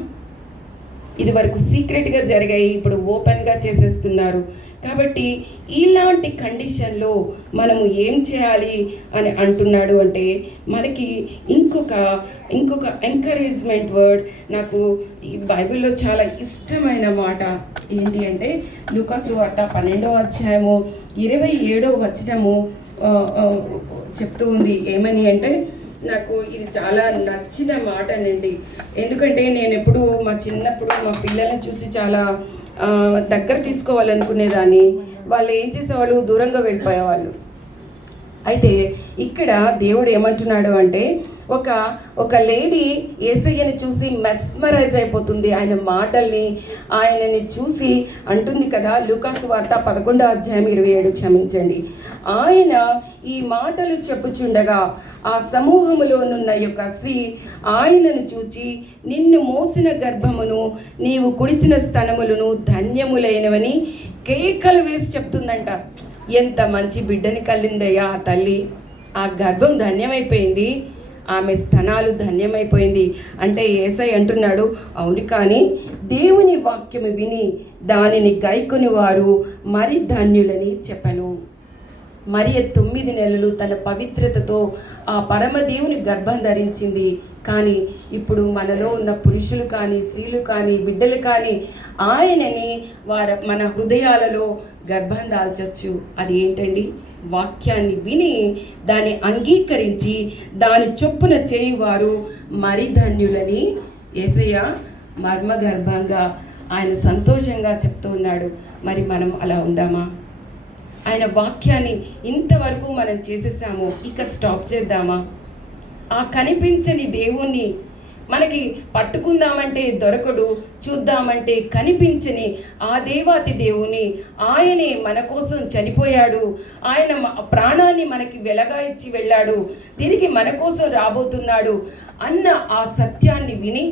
ఇది వరకు సీక్రెట్గా జరిగాయి, ఇప్పుడు ఓపెన్గా చేసేస్తున్నారు. కాబట్టి ఇలాంటి కండిషన్లో మనము ఏం చేయాలి అని అంటున్నాడు అంటే మనకి ఇంకొక ఎంకరేజ్మెంట్ వర్డ్. నాకు ఈ బైబిల్లో చాలా ఇష్టమైన మాట ఏంటి అంటే లూకాసు వార్త 12వ అధ్యాయము 27వ వచనము చెప్తూ ఉంది. ఏమని అంటే నాకు ఇది చాలా నచ్చిన మాటనండి. ఎందుకంటే నేను ఎప్పుడు చిన్నప్పుడు మా పిల్లల్ని చూసి చాలా దగ్గర తీసుకోవాలనుకునేదాన్ని. వాళ్ళు ఏం చేసేవాళ్ళు? దూరంగా వెళ్ళిపోయేవాళ్ళు. అయితే ఇక్కడ దేవుడు ఏమంటున్నాడు అంటే ఒక లేడీ యేసయ్యని చూసి మెస్మరైజ్ అయిపోతుంది. ఆయన మాటల్ని, ఆయనని చూసి అంటుంది కదా, లూకాసు వార్త 11వ అధ్యాయం 27, క్షమించండి. ఆయన ఈ మాటలు చెప్పుచుండగా ఆ సమూహములోనున్న యొక్క స్త్రీ ఆయనను చూచి, నిన్ను మోసిన గర్భమును నీవు కుడిచిన స్తనములను ధన్యములైనవని కేకలు వేసి చెప్తుందంట. ఎంత మంచి బిడ్డని కలిందయ్యా ఆ తల్లి, ఆ గర్భం ధన్యమైపోయింది, ఆమె స్తనాలు ధన్యమైపోయింది అంటే యేసయ్య అంటున్నాడు, అవును, కానీ దేవుని వాక్యము విని దానిని గైకొని వారు మరి ధన్యులని చెప్పను. మరియ 9 నెలలు తన పవిత్రతతో ఆ పరమదేవుని గర్భం ధరించింది. కానీ ఇప్పుడు మనలో ఉన్న పురుషులు కానీ, స్త్రీలు కానీ, బిడ్డలు కానీ ఆయనని మన హృదయాలలో గర్భం దాల్చొచ్చు. అది ఏంటండి? వాక్యాన్ని విని దాన్ని అంగీకరించి దాని చొప్పున చేయువారు మరి ధన్యులని యేసయ్య మర్మగర్భంగా ఆయన సంతోషంగా చెప్తూ ఉన్నాడు. మరి మనం అలా ఉందామా? ఆయన వాక్యాన్ని ఇంతవరకు మనం చేసేసాము, ఇక స్టాప్ చేద్దామా? ఆ కనిపించని దేవుణ్ణి మనకి పట్టుకుందామంటే దొరకడు, చూద్దామంటే కనిపించని ఆ దేవాతి దేవుని, ఆయనే మన కోసం చనిపోయాడు, ఆయన ప్రాణాన్ని మనకి వెలగా ఇచ్చి వెళ్ళాడు, తిరిగి మన కోసం రాబోతున్నాడు అన్న ఆ సత్యాన్ని విని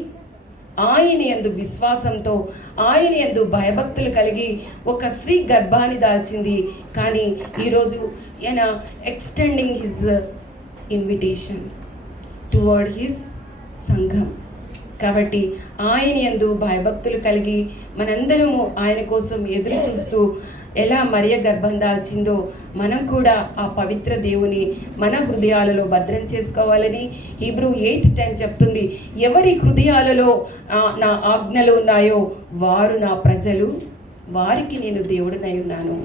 ఆయన యందు విశ్వాసంతో, ఆయన యందు భయభక్తులు కలిగి ఒక స్త్రీ గర్భాన్ని దాల్చింది. కానీ ఈరోజు ఆయన extending his invitation towards his సంఘం. కాబట్టి ఆయన యందు భయభక్తులు కలిగి మనందరము ఆయన కోసం ఎదురు చూస్తూ ఎలా మరియ గర్భం దాల్చిందో మనం కూడా ఆ పవిత్ర దేవుని మన హృదయాలలో భద్రం చేసుకోవాలని హీబ్రూ 8:10 చెప్తుంది. ఎవరి హృదయాలలో నా ఆజ్ఞలు ఉన్నాయో వారు నా ప్రజలు, వారికి నేను దేవుడినై ఉన్నాను.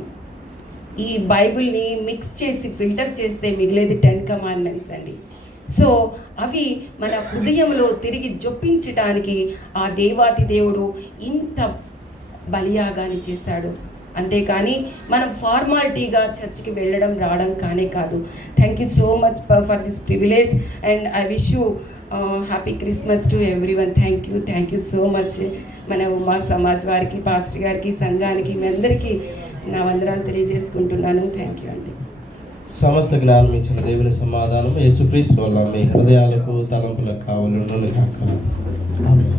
ఈ బైబిల్ని మిక్స్ చేసి ఫిల్టర్ చేస్తే మిగిలేది 10 కమాండ్మెంట్స్ అండి. సో అవి మన హృదయంలో తిరిగి జొప్పించడానికి ఆ దేవాతి దేవుడు ఇంత బలియాగాని చేశాడు. అంతేకాని మనం ఫార్మాలిటీగా చర్చ్కి వెళ్ళడం రావడం కానే కాదు. Thank you so much for this privilege and I wish you happy Christmas to everyone. Thank you so much. మన ఉమా సమాజ్ వారికి, పాస్టర్ గారికి, సంఘానికి, మీ అందరికీ నా వందనాలు తెలియజేసుకుంటున్నాను. థ్యాంక్ యూ అండి. సమస్త జ్ఞానం ఇచ్చిన దేవుని సమాధానం యేసుక్రీస్తు వల్ల మీ హృదయాలకు తలంపులకు కావాలను కాక. ఆమేన్.